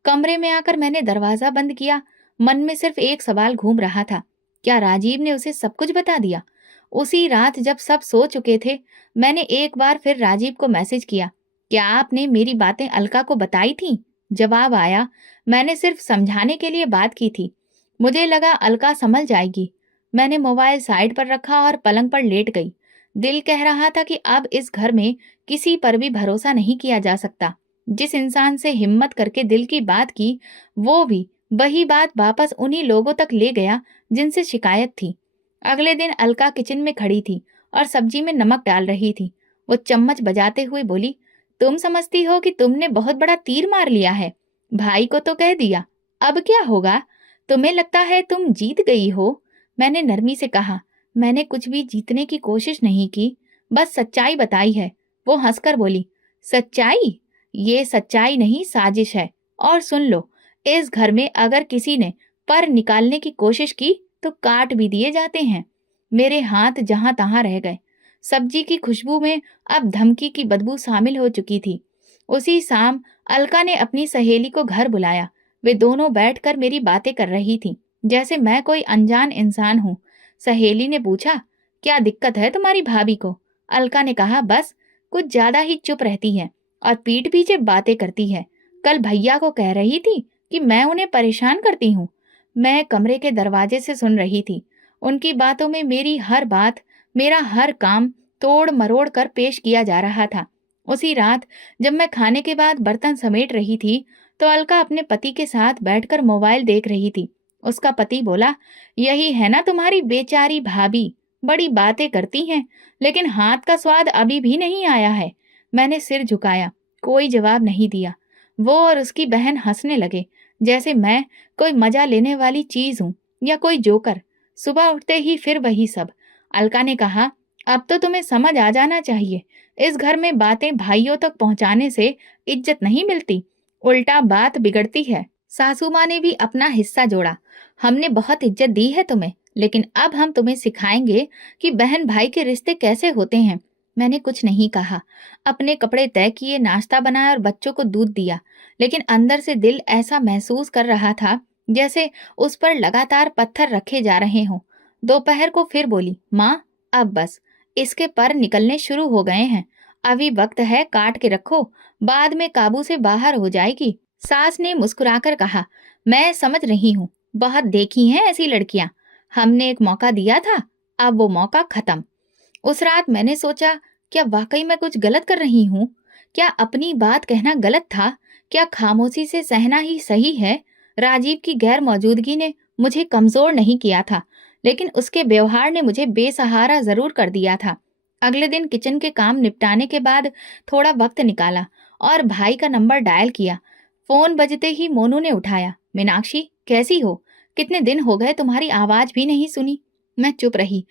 कमरे में आकर मैंने दरवाजा बंद किया। मन में सिर्फ एक सवाल घूम रहा था, क्या राजीव ने उसे सब कुछ बता दिया? उसी रात जब सब सो चुके थे, मैंने एक बार फिर राजीव को मैसेज किया, क्या आपने मेरी बातें अलका को बताई थी? जवाब आया। मैंने सिर्फ समझाने के लिए बात की थी। मुझे लगा अलका संभल जाएगी। मैंने मोबाइल साइड पर रखा और पलंग पर लेट गई। दिल कह रहा था कि अब इस घर में किसी पर भी भरोसा नहीं किया जा सकता। जिस इंसान से हिम्मत करके दिल की बात की, वो भी वही बात वापस उन्हीं लोगों तक ले गया जिनसे शिकायत थी। अगले दिन अलका किचन में खड़ी थी और सब्जी में नमक डाल रही थी। वो चम्मच बजाते हुए बोली, तुम समझती हो कि तुमने बहुत बड़ा तीर मार लिया है। भाई को तो कह दिया, अब क्या होगा? तुम्हें लगता है तुम जीत गई हो? मैंने नरमी से कहा, मैंने कुछ भी जीतने की कोशिश नहीं की, बस सच्चाई बताई है। वो हंसकर बोली, सच्चाई? ये सच्चाई नहीं, साजिश है। और सुन लो, इस घर में अगर किसी ने पर निकालने की कोशिश की तो काट भी दिए जाते हैं। मेरे हाथ जहां तहां रह गए। सब्जी की खुशबू में अब धमकी की बदबू शामिल हो चुकी थी। उसी शाम अलका ने अपनी सहेली को घर बुलाया। वे दोनों बैठकर मेरी बातें कर रही थीं, जैसे मैं कोई अनजान इंसान हूँ। सहेली ने पूछा, क्या दिक्कत है तुम्हारी भाभी को? अलका ने कहा, बस कुछ ज्यादा ही चुप रहती है और पीठ पीछे बातें करती है। कल भैया को कह रही थी कि मैं उन्हें परेशान करती हूँ। मैं कमरे के दरवाजे से सुन रही थी। उनकी बातों में मेरी हर बात, मेरा हर काम तोड़ मरोड़ कर पेश किया जा रहा था। उसी रात जब मैं खाने के बाद बर्तन समेट रही थी, तो अलका अपने पति के साथ बैठकर मोबाइल देख रही थी। उसका पति बोला, यही है ना तुम्हारी बेचारी भाभी, बड़ी बातें करती हैं, लेकिन हाथ का स्वाद अभी भी नहीं आया है। मैंने सिर झुकाया, कोई जवाब नहीं दिया। वो और उसकी बहन हंसने लगे, जैसे मैं कोई मजा लेने वाली चीज हूं या कोई जोकर। सुबह उठते ही फिर वही सब। अलका ने कहा, अब तो तुम्हें समझ आ जाना चाहिए, इस घर में बातें भाइयों तक पहुंचाने से इज्जत नहीं मिलती, उल्टा बात बिगड़ती है। सासू माँ ने भी अपना हिस्सा जोड़ा, हमने बहुत इज्जत दी है तुम्हें, लेकिन अब हम तुम्हें सिखाएंगे कि बहन भाई के रिश्ते कैसे होते हैं। मैंने कुछ नहीं कहा। अपने कपड़े तय किए, नाश्ता बनाया और बच्चों को दूध दिया, लेकिन अंदर से दिल ऐसा महसूस कर रहा था जैसे उस पर लगातार पत्थर रखे जा रहे हों। दोपहर को फिर बोली, माँ अब बस, इसके पर निकलने शुरू हो गए हैं, अभी वक्त है, काट के रखो, बाद में काबू से बाहर हो जाएगी। सास ने मुस्कुराकर कहा, मैं समझ रही हूँ, बहुत देखी हैं ऐसी लड़कियां। हमने एक मौका दिया था, अब वो मौका खत्म। उस रात मैंने सोचा, क्या वाकई मैं कुछ गलत कर रही हूँ? क्या अपनी बात कहना गलत था? क्या खामोशी से सहना ही सही है? राजीव की गैर मौजूदगी ने मुझे कमजोर नहीं किया था, लेकिन उसके व्यवहार ने मुझे बेसहारा जरूर कर दिया था। अगले दिन किचन के काम निपटाने के बाद थोड़ा वक्त निकाला और भाई का नंबर डायल किया। फोन बजते ही मोनू ने उठाया, मीनाक्षी कैसी हो? कितने दिन हो गए, तुम्हारी आवाज भी नहीं सुनी। मैं चुप रही,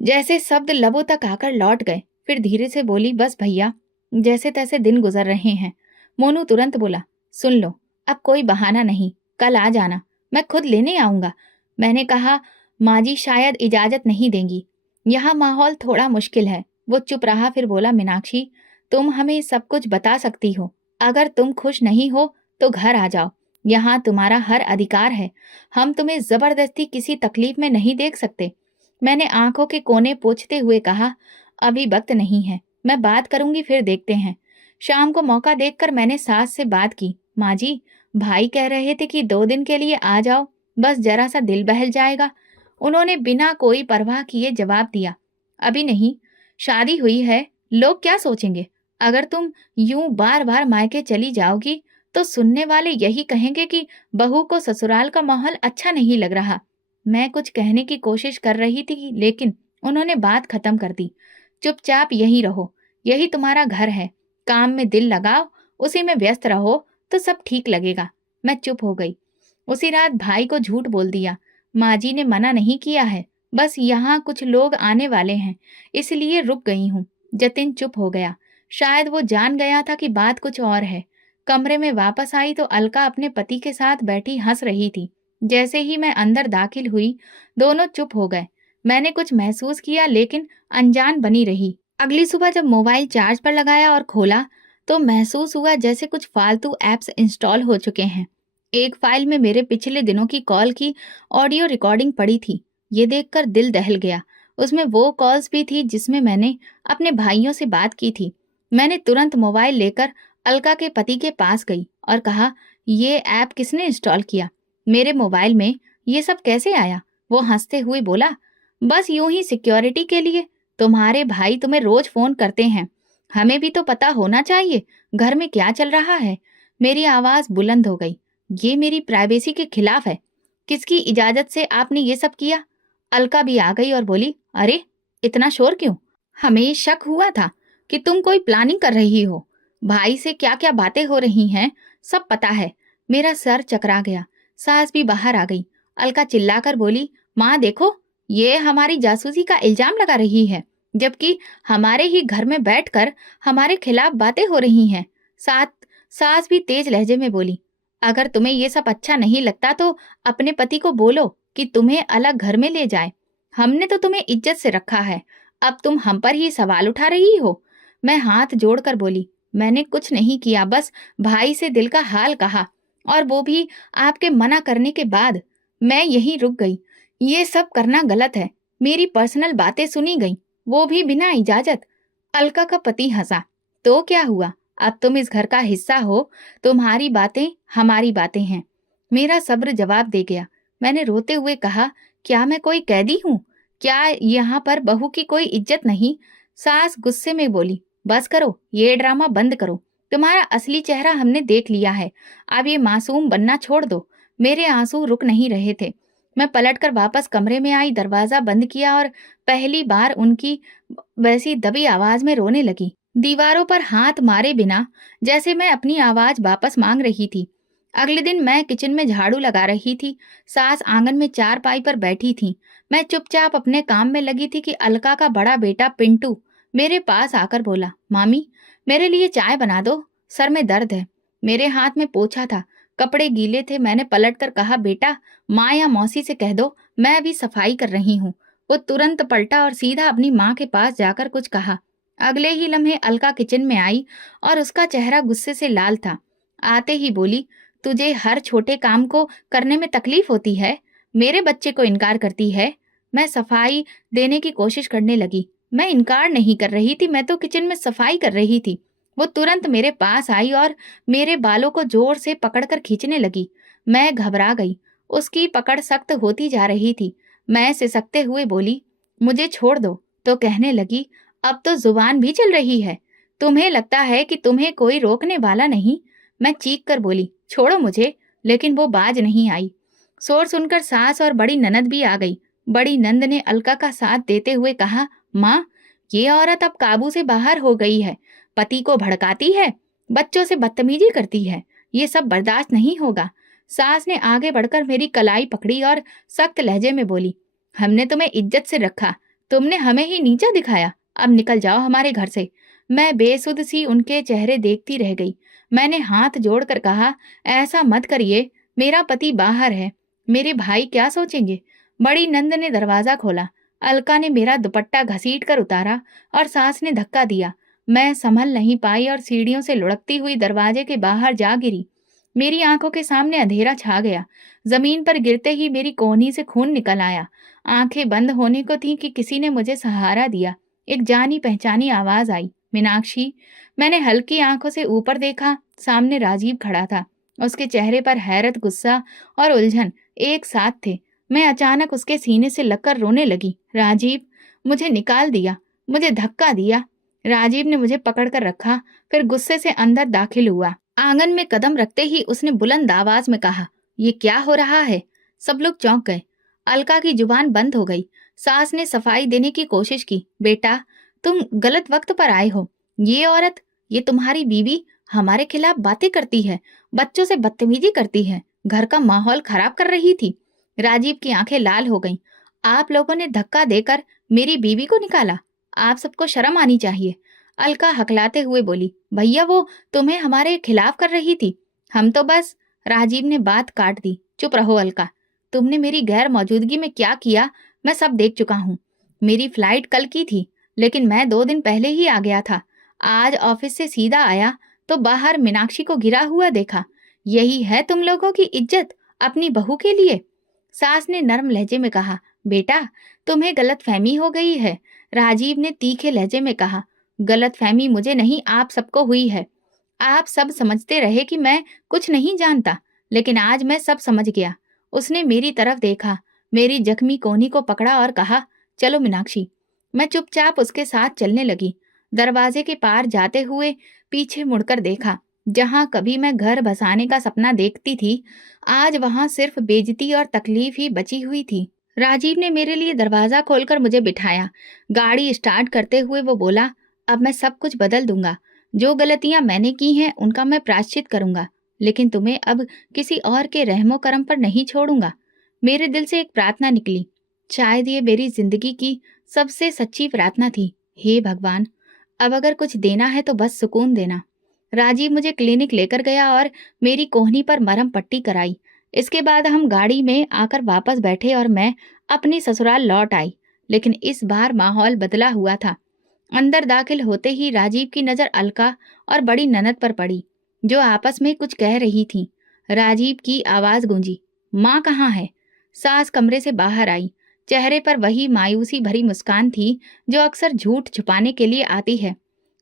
जैसे शब्द लबों तक आकर लौट गए। फिर धीरे से बोली, बस भैया, जैसे तैसे दिन गुजर रहे हैं। मोनू तुरंत बोला, सुन लो, अब कोई बहाना नहीं, कल आ जाना, मैं खुद लेने आऊंगा। मैंने कहा, माँ जी शायद इजाजत नहीं देंगी, यहाँ माहौल थोड़ा मुश्किल है। वो चुप रहा, फिर बोला, मीनाक्षी तुम हमें सब कुछ बता सकती हो, अगर तुम खुश नहीं हो तो घर आ जाओ, यहाँ तुम्हारा हर अधिकार है, हम तुम्हें जबरदस्ती किसी तकलीफ में नहीं देख सकते। मैंने आंखों के कोने पोंछते हुए कहा, अभी वक्त नहीं है, मैं बात करूंगी, फिर देखते हैं। शाम को मौका देखकर मैंने सास से बात की, माँ जी भाई कह रहे थे कि 2 दिन के लिए आ जाओ, बस जरा सा दिल बहल जाएगा। उन्होंने बिना कोई परवाह किए जवाब दिया, अभी नहीं, शादी हुई है, लोग क्या सोचेंगे? अगर तुम यूं बार बार मायके चली जाओगी तो सुनने वाले यही कहेंगे कि बहू को ससुराल का माहौल अच्छा नहीं लग रहा। मैं कुछ कहने की कोशिश कर रही थी, लेकिन उन्होंने बात खत्म कर दी, चुपचाप यहीं रहो, यही तुम्हारा घर है, काम में दिल लगाओ, उसी में व्यस्त रहो तो सब ठीक लगेगा। मैं चुप हो गई। उसी रात भाई को झूठ बोल दिया, माँ जी ने मना नहीं किया है, बस यहाँ कुछ लोग आने वाले हैं, इसलिए रुक गई हूँ। जतिन चुप हो गया, शायद वो जान गया था कि बात कुछ और है। कमरे में वापस आई तो अलका अपने पति के साथ बैठी हंस रही थी। जैसे ही मैं अंदर दाखिल हुई, दोनों चुप हो गए। मैंने कुछ महसूस किया, लेकिन अनजान बनी रही। अगली सुबह जब मोबाइल चार्ज पर लगाया और खोला, तो महसूस हुआ जैसे कुछ फालतू ऐप्स इंस्टॉल हो चुके हैं। एक फाइल में मेरे पिछले दिनों की कॉल की ऑडियो रिकॉर्डिंग पड़ी थी। ये देखकर दिल दहल गया। उसमें वो कॉल्स भी थी जिसमें मैंने अपने भाइयों से बात की थी। मैंने तुरंत मोबाइल लेकर अलका के पति के पास गई और कहा, ये ऐप किसने इंस्टॉल किया? मेरे मोबाइल में ये सब कैसे आया? वो हंसते हुए बोला, बस यूं ही सिक्योरिटी के लिए। तुम्हारे भाई तुम्हें रोज फोन करते हैं, हमें भी तो पता होना चाहिए घर में क्या चल रहा है। मेरी आवाज बुलंद हो गई। ये मेरी प्राइवेसी के खिलाफ है। किसकी इजाजत से आपने ये सब किया? अलका भी आ गई और बोली, अरे इतना शोर क्यों? हमें शक हुआ था कि तुम कोई प्लानिंग कर रही हो। भाई से क्या क्या बातें हो रही हैं सब पता है। मेरा सर चकरा गया। सास भी बाहर आ गई। अलका चिल्लाकर बोली, माँ देखो, ये हमारी जासूसी का इल्जाम लगा रही है, जबकि हमारे ही घर में बैठकर हमारे खिलाफ बातें हो रही हैं। साथ सास भी तेज लहजे में बोली, अगर तुम्हें ये सब अच्छा नहीं लगता तो अपने पति को बोलो कि तुम्हें अलग घर में ले जाए। हमने तो तुम्हें इज्जत से रखा है, अब तुम हम पर ही सवाल उठा रही हो। मैं हाथ जोड़कर बोली, मैंने कुछ नहीं किया, बस भाई से दिल का हाल कहा, और वो भी आपके मना करने के बाद। मैं यहीं रुक गई। ये सब करना गलत है। मेरी पर्सनल बातें सुनी गई, वो भी बिना इजाजत। अलका का पति हंसा, तो क्या हुआ, अब तुम इस घर का हिस्सा हो, तुम्हारी बातें हमारी बातें हैं। मेरा सब्र जवाब दे गया। मैंने रोते हुए कहा, क्या मैं कोई कैदी हूँ? क्या यहाँ पर बहू की कोई इज्जत नहीं? सास गुस्से में बोली, बस करो, ये ड्रामा बंद करो। तुम्हारा असली चेहरा हमने देख लिया है, अब ये मासूम बनना छोड़ दो। मेरे आंसू रुक नहीं रहे थे। मैं पलटकर वापस कमरे में आई, दरवाजा बंद किया और पहली बार उनकी वैसी दबी आवाज में रोने लगी, दीवारों पर हाथ मारे बिना, जैसे मैं अपनी आवाज वापस मांग रही थी। अगले दिन मैं किचन में झाड़ू लगा रही थी। सास आंगन में चारपाई पर बैठी थी। मैं चुपचाप अपने काम में लगी थी कि अलका का बड़ा बेटा पिंटू मेरे पास आकर बोला, मामी मेरे लिए चाय बना दो, सर में दर्द है। मेरे हाथ में पोछा था, कपड़े गीले थे। मैंने पलटकर कहा, बेटा माँ या मौसी से कह दो, मैं अभी सफाई कर रही हूँ। वो तुरंत पलटा और सीधा अपनी माँ के पास जाकर कुछ कहा। अगले ही लम्हे अलका किचन में आई और उसका चेहरा गुस्से से लाल था। आते ही बोली, तुझे हर छोटे काम को करने में तकलीफ होती है, मेरे बच्चे को इनकार करती है। मैं सफाई देने की कोशिश करने लगी। मैं इनकार नहीं कर रही थी, मैं तो किचन में सफाई कर रही थी। वो तुरंत मेरे पास आई और मेरे बालों को जोर से पकड़कर खींचने लगी। मैं घबरा गई। उसकी पकड़ सख्त होती जा रही थी। मैं सिसकते हुए बोली, मुझे छोड़ दो। तो कहने लगी, अब तो जुबान भी चल रही है, तुम्हें लगता है कि तुम्हें कोई रोकने वाला नहीं। मैं चीख कर बोली, छोड़ो मुझे, लेकिन वो बाज नहीं आई। शोर सुनकर सास और बड़ी ननद भी आ गई। बड़ी नंद ने अलका का साथ देते हुए कहा, माँ ये औरत अब काबू से बाहर हो गई है, पति को भड़काती है, बच्चों से बदतमीजी करती है, ये सब बर्दाश्त नहीं होगा। सास ने आगे बढ़कर मेरी कलाई पकड़ी और सख्त लहजे में बोली, हमने तुम्हें इज्जत से रखा, तुमने हमें ही नीचा दिखाया, अब निकल जाओ हमारे घर से। मैं बेसुध सी उनके चेहरे देखती रह गई। मैंने हाथ जोड़कर कहा, ऐसा मत करिए, मेरा पति बाहर है, मेरे भाई क्या सोचेंगे। बड़ी नंद ने दरवाजा खोला। अलका ने मेरा दुपट्टा घसीट कर उतारा और सास ने धक्का दिया। मैं संभल नहीं पाई और सीढ़ियों से लुढ़कती हुई दरवाजे के बाहर जा गिरी। मेरी आंखों के सामने अंधेरा छा गया। जमीन पर गिरते ही मेरी कोहनी से खून निकल आया। आंखें बंद होने को थी कि किसी ने मुझे सहारा दिया। एक जानी पहचानी आवाज आई, मीनाक्षी। मैंने हल्की आंखों से ऊपर देखा, सामने राजीव खड़ा था। उसके चेहरे पर हैरत, गुस्सा और उलझन एक साथ थे। मैं अचानक उसके सीने से लगकर रोने लगी। राजीव, मुझे निकाल दिया, मुझे धक्का दिया। राजीव ने मुझे पकड़कर रखा, फिर गुस्से से अंदर दाखिल हुआ। आंगन में कदम रखते ही उसने बुलंद आवाज में कहा, ये क्या हो रहा है? सब लोग चौंक गए। अलका की जुबान बंद हो गई। सास ने सफाई देने की कोशिश की, बेटा तुम गलत वक्त पर आए हो। ये औरत, ये तुम्हारी बीवी हमारे खिलाफ बातें करती है, बच्चों से बदतमीजी करती है, घर का माहौल खराब कर रही थी। राजीव की आंखें लाल हो गईं। आप लोगों ने धक्का देकर मेरी बीवी को निकाला, आप सबको शर्म आनी चाहिए। अलका हकलाते हुए बोली, भैया वो तुम्हें हमारे खिलाफ कर रही थी, हम तो बस। राजीव ने बात काट दी, चुप रहो अलका, तुमने मेरी गैर मौजूदगी में क्या किया मैं सब देख चुका हूँ। मेरी फ्लाइट कल की थी, लेकिन मैं 2 दिन पहले ही आ गया था। आज ऑफिस से सीधा आया तो बाहर मीनाक्षी को गिरा हुआ देखा। यही है तुम लोगों की इज्जत अपनी बहू के लिए? सास ने नरम लहजे में कहा, बेटा तुम्हें गलतफहमी हो गई है। राजीव ने तीखे लहजे में कहा, गलतफहमी मुझे नहीं, आप सबको हुई है। आप सब समझते रहे कि मैं कुछ नहीं जानता, लेकिन आज मैं सब समझ गया। उसने मेरी तरफ देखा, मेरी जख्मी कोहनी को पकड़ा और कहा, चलो मीनाक्षी। मैं चुपचाप उसके साथ चलने लगी। दरवाजे के पार जाते हुए पीछे मुड़कर देखा। जहां कभी मैं घर बसाने का सपना देखती थी, आज वहां सिर्फ बेइज्जती और तकलीफ ही बची हुई थी। राजीव ने मेरे लिए दरवाजा खोलकर मुझे बिठाया। गाड़ी स्टार्ट करते हुए वो बोला, अब मैं सब कुछ बदल दूंगा। जो गलतियां मैंने की हैं उनका मैं प्रायश्चित करूंगा, लेकिन तुम्हें अब किसी और के रहमो करम पर नहीं छोड़ूंगा। मेरे दिल से एक प्रार्थना निकली। शायद ये मेरी जिंदगी की सबसे सच्ची प्रार्थना थी। हे भगवान, अब अगर कुछ देना है तो बस सुकून देना। राजीव मुझे क्लिनिक लेकर गया और मेरी कोहनी पर मरहम पट्टी कराई। इसके बाद हम गाड़ी में आकर वापस बैठे और मैं अपनी ससुराल लौट आई। लेकिन इस बार माहौल बदला हुआ था। अंदर दाखिल होते ही राजीव की नजर अलका और बड़ी ननद पर पड़ी, जो आपस में कुछ कह रही थीं। राजीव की आवाज गूंजी, माँ कहाँ है? सास कमरे से बाहर आई। चेहरे पर वही मायूसी भरी मुस्कान थी जो अक्सर झूठ छुपाने के लिए आती है।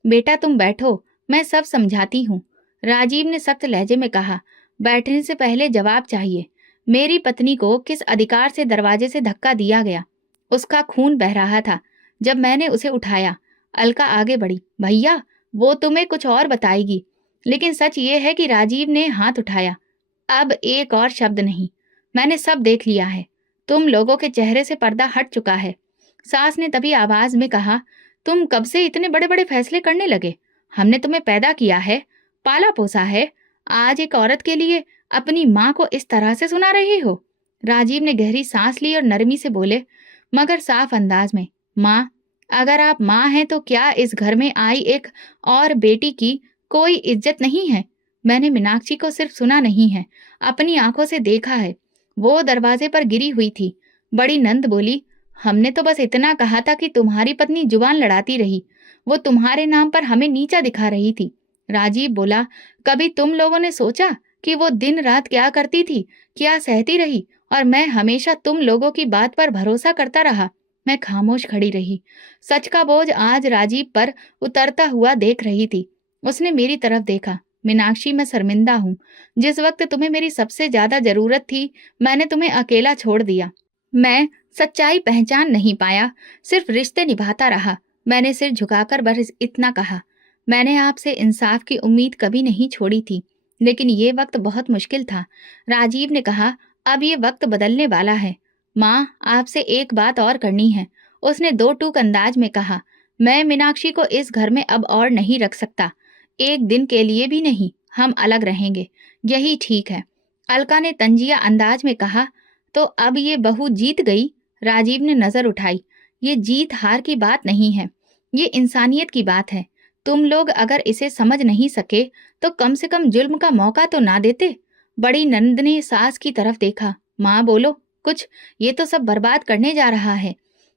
बेटा तुम बैठो, मैं सब समझाती हूँ, राजीव ने सख्त लहजे में कहा। बैठने से पहले जवाब चाहिए। मेरी पत्नी को किस अधिकार से दरवाजे से धक्का दिया गया? उसका खून बह रहा था जब मैंने उसे उठाया। अलका आगे बढ़ी, भैया वो तुम्हें कुछ और बताएगी, लेकिन सच ये है कि राजीव ने हाथ उठाया। अब एक और शब्द नहीं, मैंने सब देख लिया है। तुम लोगों के चेहरे से पर्दा हट चुका है। सास ने तभी आवाज में कहा, तुम कब से इतने बड़े बड़े फैसले करने लगे? हमने तुम्हें पैदा किया है, पाला पोसा है, आज एक औरत के लिए अपनी माँ को इस तरह से सुना रही हो? राजीव ने गहरी सांस ली और नरमी से बोले, मगर साफ अंदाज में, माँ, अगर आप माँ हैं तो क्या इस घर में आई एक और बेटी की कोई इज्जत नहीं है? मैंने मीनाक्षी को सिर्फ सुना नहीं है, अपनी आंखों से देखा है। वो दरवाजे पर गिरी हुई थी। बड़ी नंद बोली, हमने तो बस इतना कहा था कि तुम्हारी पत्नी जुबान लड़ाती रही, वो तुम्हारे नाम पर हमें नीचा दिखा रही थी। राजीव बोला, कभी तुम लोगों ने सोचा कि वो दिन रात क्या करती थी, क्या सहती रही, और मैं हमेशा तुम लोगों की बात पर भरोसा करता रहा। मैं खामोश खड़ी रही। सच का बोझ आज राजीव पर उतरता हुआ देख रही थी। उसने मेरी तरफ देखा। मीनाक्षी, मैं शर्मिंदा हूँ। जिस वक्त तुम्हें मेरी सबसे ज्यादा जरूरत थी, मैंने तुम्हें अकेला छोड़ दिया। मैं सच्चाई पहचान नहीं पाया, सिर्फ रिश्ते निभाता रहा। मैंने सिर झुकाकर बस इतना कहा, मैंने आपसे इंसाफ की उम्मीद कभी नहीं छोड़ी थी, लेकिन ये वक्त बहुत मुश्किल था। राजीव ने कहा, अब ये वक्त बदलने वाला है। माँ, आपसे एक बात और करनी है, उसने दो टूक अंदाज में कहा। मैं मीनाक्षी को इस घर में अब और नहीं रख सकता, एक दिन के लिए भी नहीं। हम अलग रहेंगे, यही ठीक है। अलका ने तंजिया अंदाज में कहा, तो अब ये बहू जीत गई? राजीव ने नजर उठाई। ये जीत हार की बात नहीं है, ये इंसानियत की बात है। तुम लोग अगर इसे समझ नहीं सके तो कम से कम जुल्म का मौका तो ना देते। बड़ी नंद ने सास की तरफ देखा। माँ बोलो कुछ, ये तो सब बर्बाद करने जा रहा है।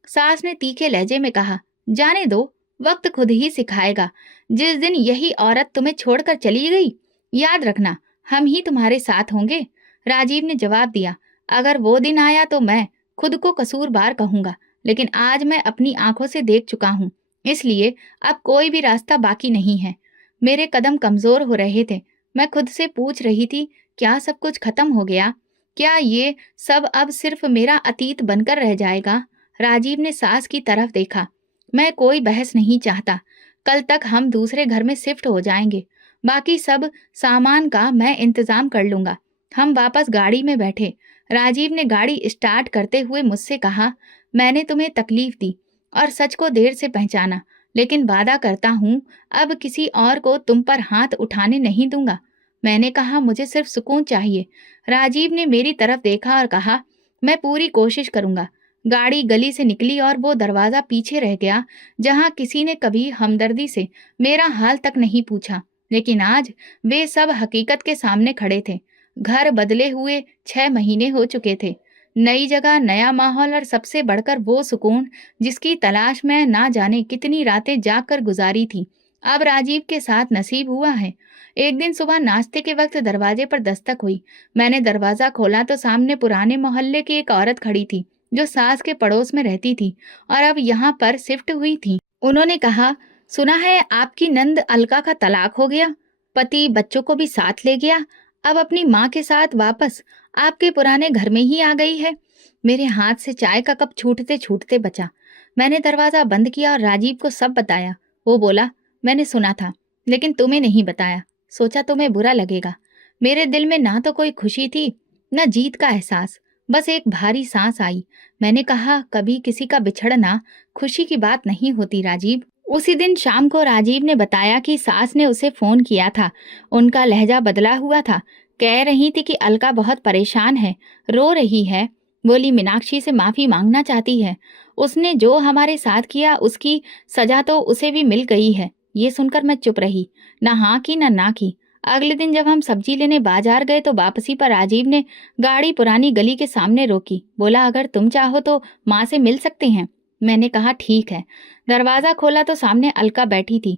सास ने तीखे लहजे में कहा, जाने दो, वक्त खुद ही सिखाएगा। जिस दिन यही औरत तुम्हें छोड़कर चली गई, याद रखना हम ही तुम्हारे साथ होंगे। राजीव ने जवाब दिया, अगर वो दिन आया तो मैं खुद को कसूरवार कहूंगा, लेकिन आज मैं अपनी आंखों से देख चुका हूँ, इसलिए अब कोई भी रास्ता बाकी नहीं है। मेरे कदम कमजोर हो रहे थे। मैं खुद से पूछ रही थी, क्या सब कुछ खत्म हो गया? क्या ये सब अब सिर्फ मेरा अतीत बनकर रह जाएगा? राजीव ने सास की तरफ देखा। मैं कोई बहस नहीं चाहता। कल तक हम दूसरे घर में शिफ्ट हो जाएंगे। बाकी सब सामान का मैं इंतजाम कर लूंगा। हम वापस गाड़ी में बैठे। राजीव ने गाड़ी स्टार्ट करते हुए मुझसे कहा, मैंने तुम्हें तकलीफ दी और सच को देर से पहचाना, लेकिन वादा करता हूँ अब किसी और को तुम पर हाथ उठाने नहीं दूंगा। मैंने कहा, मुझे सिर्फ सुकून चाहिए। राजीव ने मेरी तरफ देखा और कहा, मैं पूरी कोशिश करूंगा। गाड़ी गली से निकली और वो दरवाजा पीछे रह गया जहां किसी ने कभी हमदर्दी से मेरा हाल तक नहीं पूछा, लेकिन आज वे सब हकीकत के सामने खड़े थे। घर बदले हुए 6 महीने हो चुके थे। नई जगह, नया माहौल और सबसे बढ़कर वो सुकून जिसकी तलाश में ना जाने कितनी रातें जाग कर गुजारी थी, अब राजीव के साथ नसीब हुआ है। एक दिन सुबह नाश्ते के वक्त दरवाजे पर दस्तक हुई। मैंने दरवाजा खोला तो सामने पुराने मोहल्ले की एक औरत खड़ी थी जो सास के पड़ोस में रहती थी और अब यहाँ पर शिफ्ट हुई थी। उन्होंने कहा, सुना है आपकी नंद अलका का तलाक हो गया। पति बच्चों को भी साथ ले गया। अब अपनी माँ के साथ वापस आपके पुराने घर में ही आ गई है। मेरे हाथ से चाय का कप छूटते छूटते बचा। मैंने दरवाजा बंद किया और राजीव को सब बताया। वो बोला, मैंने सुना था, लेकिन तुम्हें नहीं बताया। सोचा तुम्हें बुरा लगेगा। मेरे दिल में ना तो कोई खुशी थी, न जीत का एहसास, बस एक भारी सांस आई। मैंने कहा, कभी किसी का बिछड़ना खुशी की बात नहीं होती राजीव। उसी दिन शाम को राजीव ने बताया कि सास ने उसे फोन किया था। उनका लहजा बदला हुआ था। कह रही थी कि अलका बहुत परेशान है, रो रही है। बोली मीनाक्षी से माफी मांगना चाहती है। उसने जो हमारे साथ किया उसकी सजा तो उसे भी मिल गई है। ये सुनकर मैं चुप रही, न हाँ की न ना की। अगले दिन जब हम सब्जी लेने बाजार गए तो वापसी पर राजीव ने गाड़ी पुरानी गली के सामने रोकी। बोला, अगर तुम चाहो तो माँ से मिल सकते हैं। मैंने कहा, ठीक है। दरवाजा खोला तो सामने अलका बैठी थी।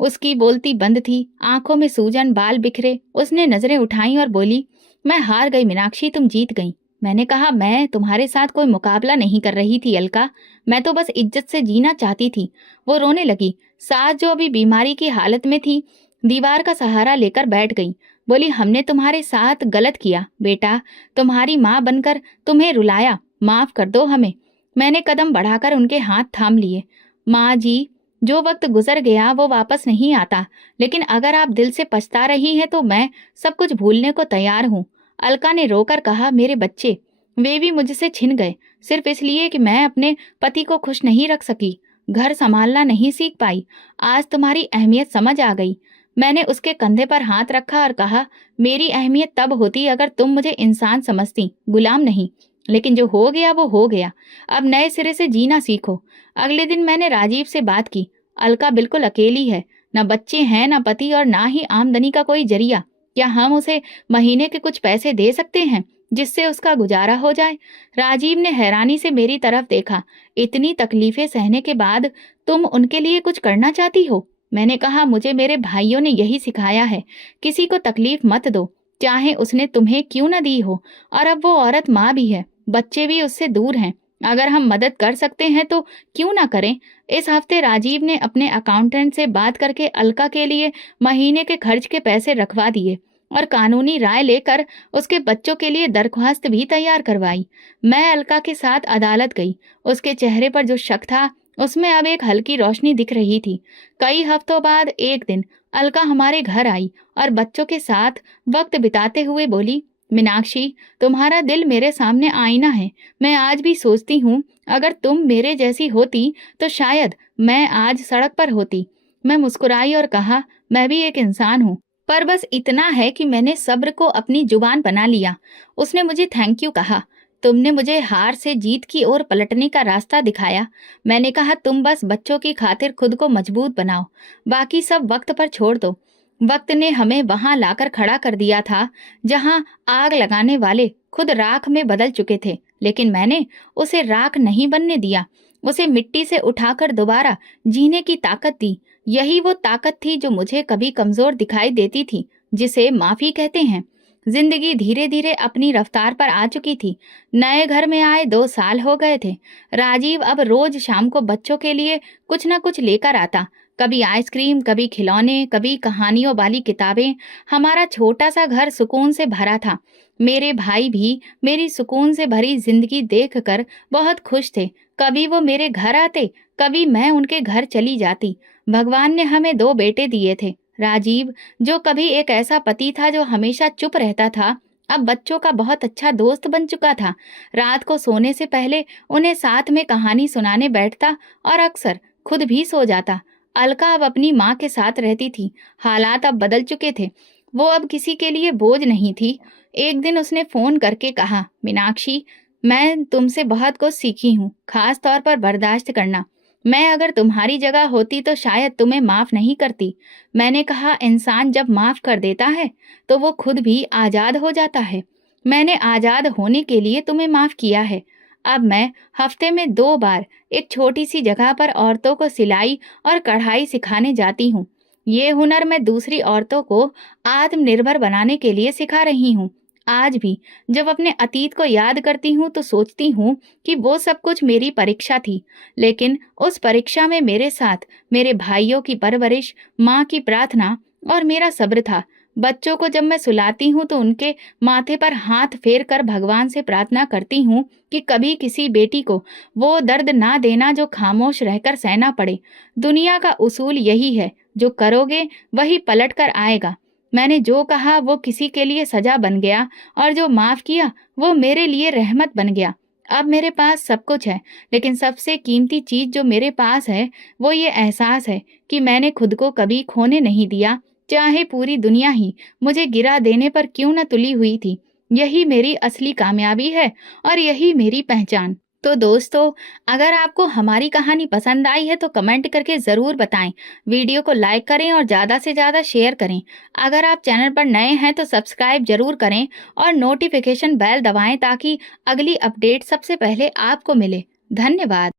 उसकी बोलती बंद थी, आंखों में सूजन, बाल बिखरे। उसने नजरें उठाई और बोली, मैं हार गई मीनाक्षी, तुम जीत गई। मैंने कहा, मैं तुम्हारे साथ कोई मुकाबला नहीं कर रही थी अलका, मैं तो बस इज्जत से जीना चाहती थी। वो रोने लगी। सास जो अभी बीमारी की हालत में थी, दीवार का सहारा लेकर बैठ गई। बोली, हमने तुम्हारे साथ गलत किया बेटा, तुम्हारी माँ बनकर तुम्हें रुलाया, माफ कर दो हमें। मैंने कदम बढ़ाकर उनके हाथ थाम लिए। माँ जी, जो वक्त गुजर गया वो वापस नहीं आता, लेकिन अगर आप दिल से पछता रही हैं तो मैं सब कुछ भूलने को तैयार हूँ। अलका ने रोकर कहा, मेरे बच्चे, वे भी मुझसे छिन गए, सिर्फ इसलिए कि मैं अपने पति को खुश नहीं रख सकी, घर संभालना नहीं सीख पाई। आज तुम्हारी अहमियत समझ आ गई। मैंने उसके कंधे पर हाथ रखा और कहा, मेरी अहमियत तब होती अगर तुम मुझे इंसान समझती, गुलाम नहीं। लेकिन जो हो गया वो हो गया, अब नए सिरे से जीना सीखो। अगले दिन मैंने राजीव से बात की। अलका बिल्कुल अकेली है, न बच्चे हैं, न पति, और ना ही आमदनी का कोई जरिया। क्या हम उसे महीने के कुछ पैसे दे सकते हैं जिससे उसका गुजारा हो जाए? राजीव ने हैरानी से मेरी तरफ देखा। इतनी तकलीफें सहने के बाद तुम उनके लिए कुछ करना चाहती हो? मैंने कहा, मुझे मेरे भाइयों ने यही सिखाया है, किसी को तकलीफ मत दो, चाहे उसने तुम्हें क्यों न दी हो। और अब वो औरत माँ भी है, बच्चे भी उससे दूर हैं। अगर हम मदद कर सकते हैं तो क्यों ना करें। इस हफ्ते राजीव ने अपने अकाउंटेंट से बात करके अलका के लिए महीने के खर्च के पैसे रखवा दिए और कानूनी राय लेकर उसके बच्चों के लिए दरख्वास्त भी तैयार करवाई। मैं अलका के साथ अदालत गई। उसके चेहरे पर जो शक था, उसमें अब एक हल्की रोशनी दिख रही थी। कई हफ्तों बाद एक दिन अलका हमारे घर आई और बच्चों के साथ वक्त बिताते हुए बोली, मीनाक्षी, तुम्हारा दिल मेरे सामने आईना है। मैं आज भी सोचती हूँ, अगर तुम मेरे जैसी होती तो शायद मैं आज सड़क पर होती। मैं मुस्कुराई और कहा, मैं भी एक इंसान हूँ, पर बस इतना है कि मैंने सब्र को अपनी जुबान बना लिया। उसने मुझे थैंक यू कहा। तुमने मुझे हार से जीत की ओर पलटने का रास्ता दिखाया। मैंने कहा, तुम बस बच्चों की खातिर खुद को मजबूत बनाओ, बाकी सब वक्त पर छोड़ दो। वक्त ने हमें वहां लाकर खड़ा कर दिया था जहां आग लगाने वाले खुद राख में बदल चुके थे, लेकिन मैंने उसे राख नहीं बनने दिया। उसे मिट्टी से उठाकर दोबारा जीने की ताकत दी। यही वो ताकत थी जो मुझे कभी कमजोर दिखाई देती थी, जिसे माफी कहते हैं। जिंदगी धीरे धीरे अपनी रफ्तार पर आ चुकी थी। नए घर में आए 2 साल हो गए थे। राजीव अब रोज शाम को बच्चों के लिए कुछ न कुछ लेकर आता, कभी आइसक्रीम, कभी खिलौने, कभी कहानियों वाली किताबें। हमारा छोटा सा घर सुकून से भरा था। मेरे भाई भी मेरी सुकून से भरी जिंदगी देखकर बहुत खुश थे। कभी वो मेरे घर आते, कभी मैं उनके घर चली जाती। भगवान ने हमें 2 बेटे दिए थे। राजीव, जो कभी एक ऐसा पति था जो हमेशा चुप रहता था, अब बच्चों का बहुत अच्छा दोस्त बन चुका था। रात को सोने से पहले उन्हें साथ में कहानी सुनाने बैठता और अक्सर खुद भी सो जाता। अलका अब अपनी माँ के साथ रहती थी। हालात अब बदल चुके थे। वो अब किसी के लिए बोझ नहीं थी। एक दिन उसने फोन करके कहा, मीनाक्षी, मैं तुमसे बहुत कुछ सीखी हूँ, खास तौर पर बर्दाश्त करना। मैं अगर तुम्हारी जगह होती तो शायद तुम्हें माफ नहीं करती। मैंने कहा, इंसान जब माफ कर देता है तो वो खुद भी आजाद हो जाता है। मैंने आजाद होने के लिए तुम्हें माफ किया है। अब मैं हफ्ते में 2 बार एक छोटी सी जगह पर औरतों को सिलाई और कढ़ाई सिखाने जाती हूँ। ये हुनर मैं दूसरी औरतों को आत्मनिर्भर बनाने के लिए सिखा रही हूँ। आज भी जब अपने अतीत को याद करती हूँ तो सोचती हूँ कि वो सब कुछ मेरी परीक्षा थी, लेकिन उस परीक्षा में मेरे साथ मेरे भाइयों की परवरिश, माँ की प्रार्थना और मेरा सब्र था। बच्चों को जब मैं सुलाती हूँ तो उनके माथे पर हाथ फेर कर भगवान से प्रार्थना करती हूँ कि कभी किसी बेटी को वो दर्द ना देना जो खामोश रहकर सहना पड़े। दुनिया का उसूल यही है, जो करोगे वही पलट कर आएगा। मैंने जो कहा वो किसी के लिए सजा बन गया और जो माफ किया वो मेरे लिए रहमत बन गया। अब मेरे पास सब कुछ है, लेकिन सबसे कीमती चीज जो मेरे पास है वो ये एहसास है कि मैंने खुद को कभी खोने नहीं दिया, चाहे पूरी दुनिया ही मुझे गिरा देने पर क्यों न तुली हुई थी। यही मेरी असली कामयाबी है और यही मेरी पहचान। तो दोस्तों, अगर आपको हमारी कहानी पसंद आई है तो कमेंट करके ज़रूर बताएं। वीडियो को लाइक करें और ज़्यादा से ज़्यादा शेयर करें। अगर आप चैनल पर नए हैं तो सब्सक्राइब जरूर करें और नोटिफिकेशन बेल दबाएं ताकि अगली अपडेट सबसे पहले आपको मिले। धन्यवाद।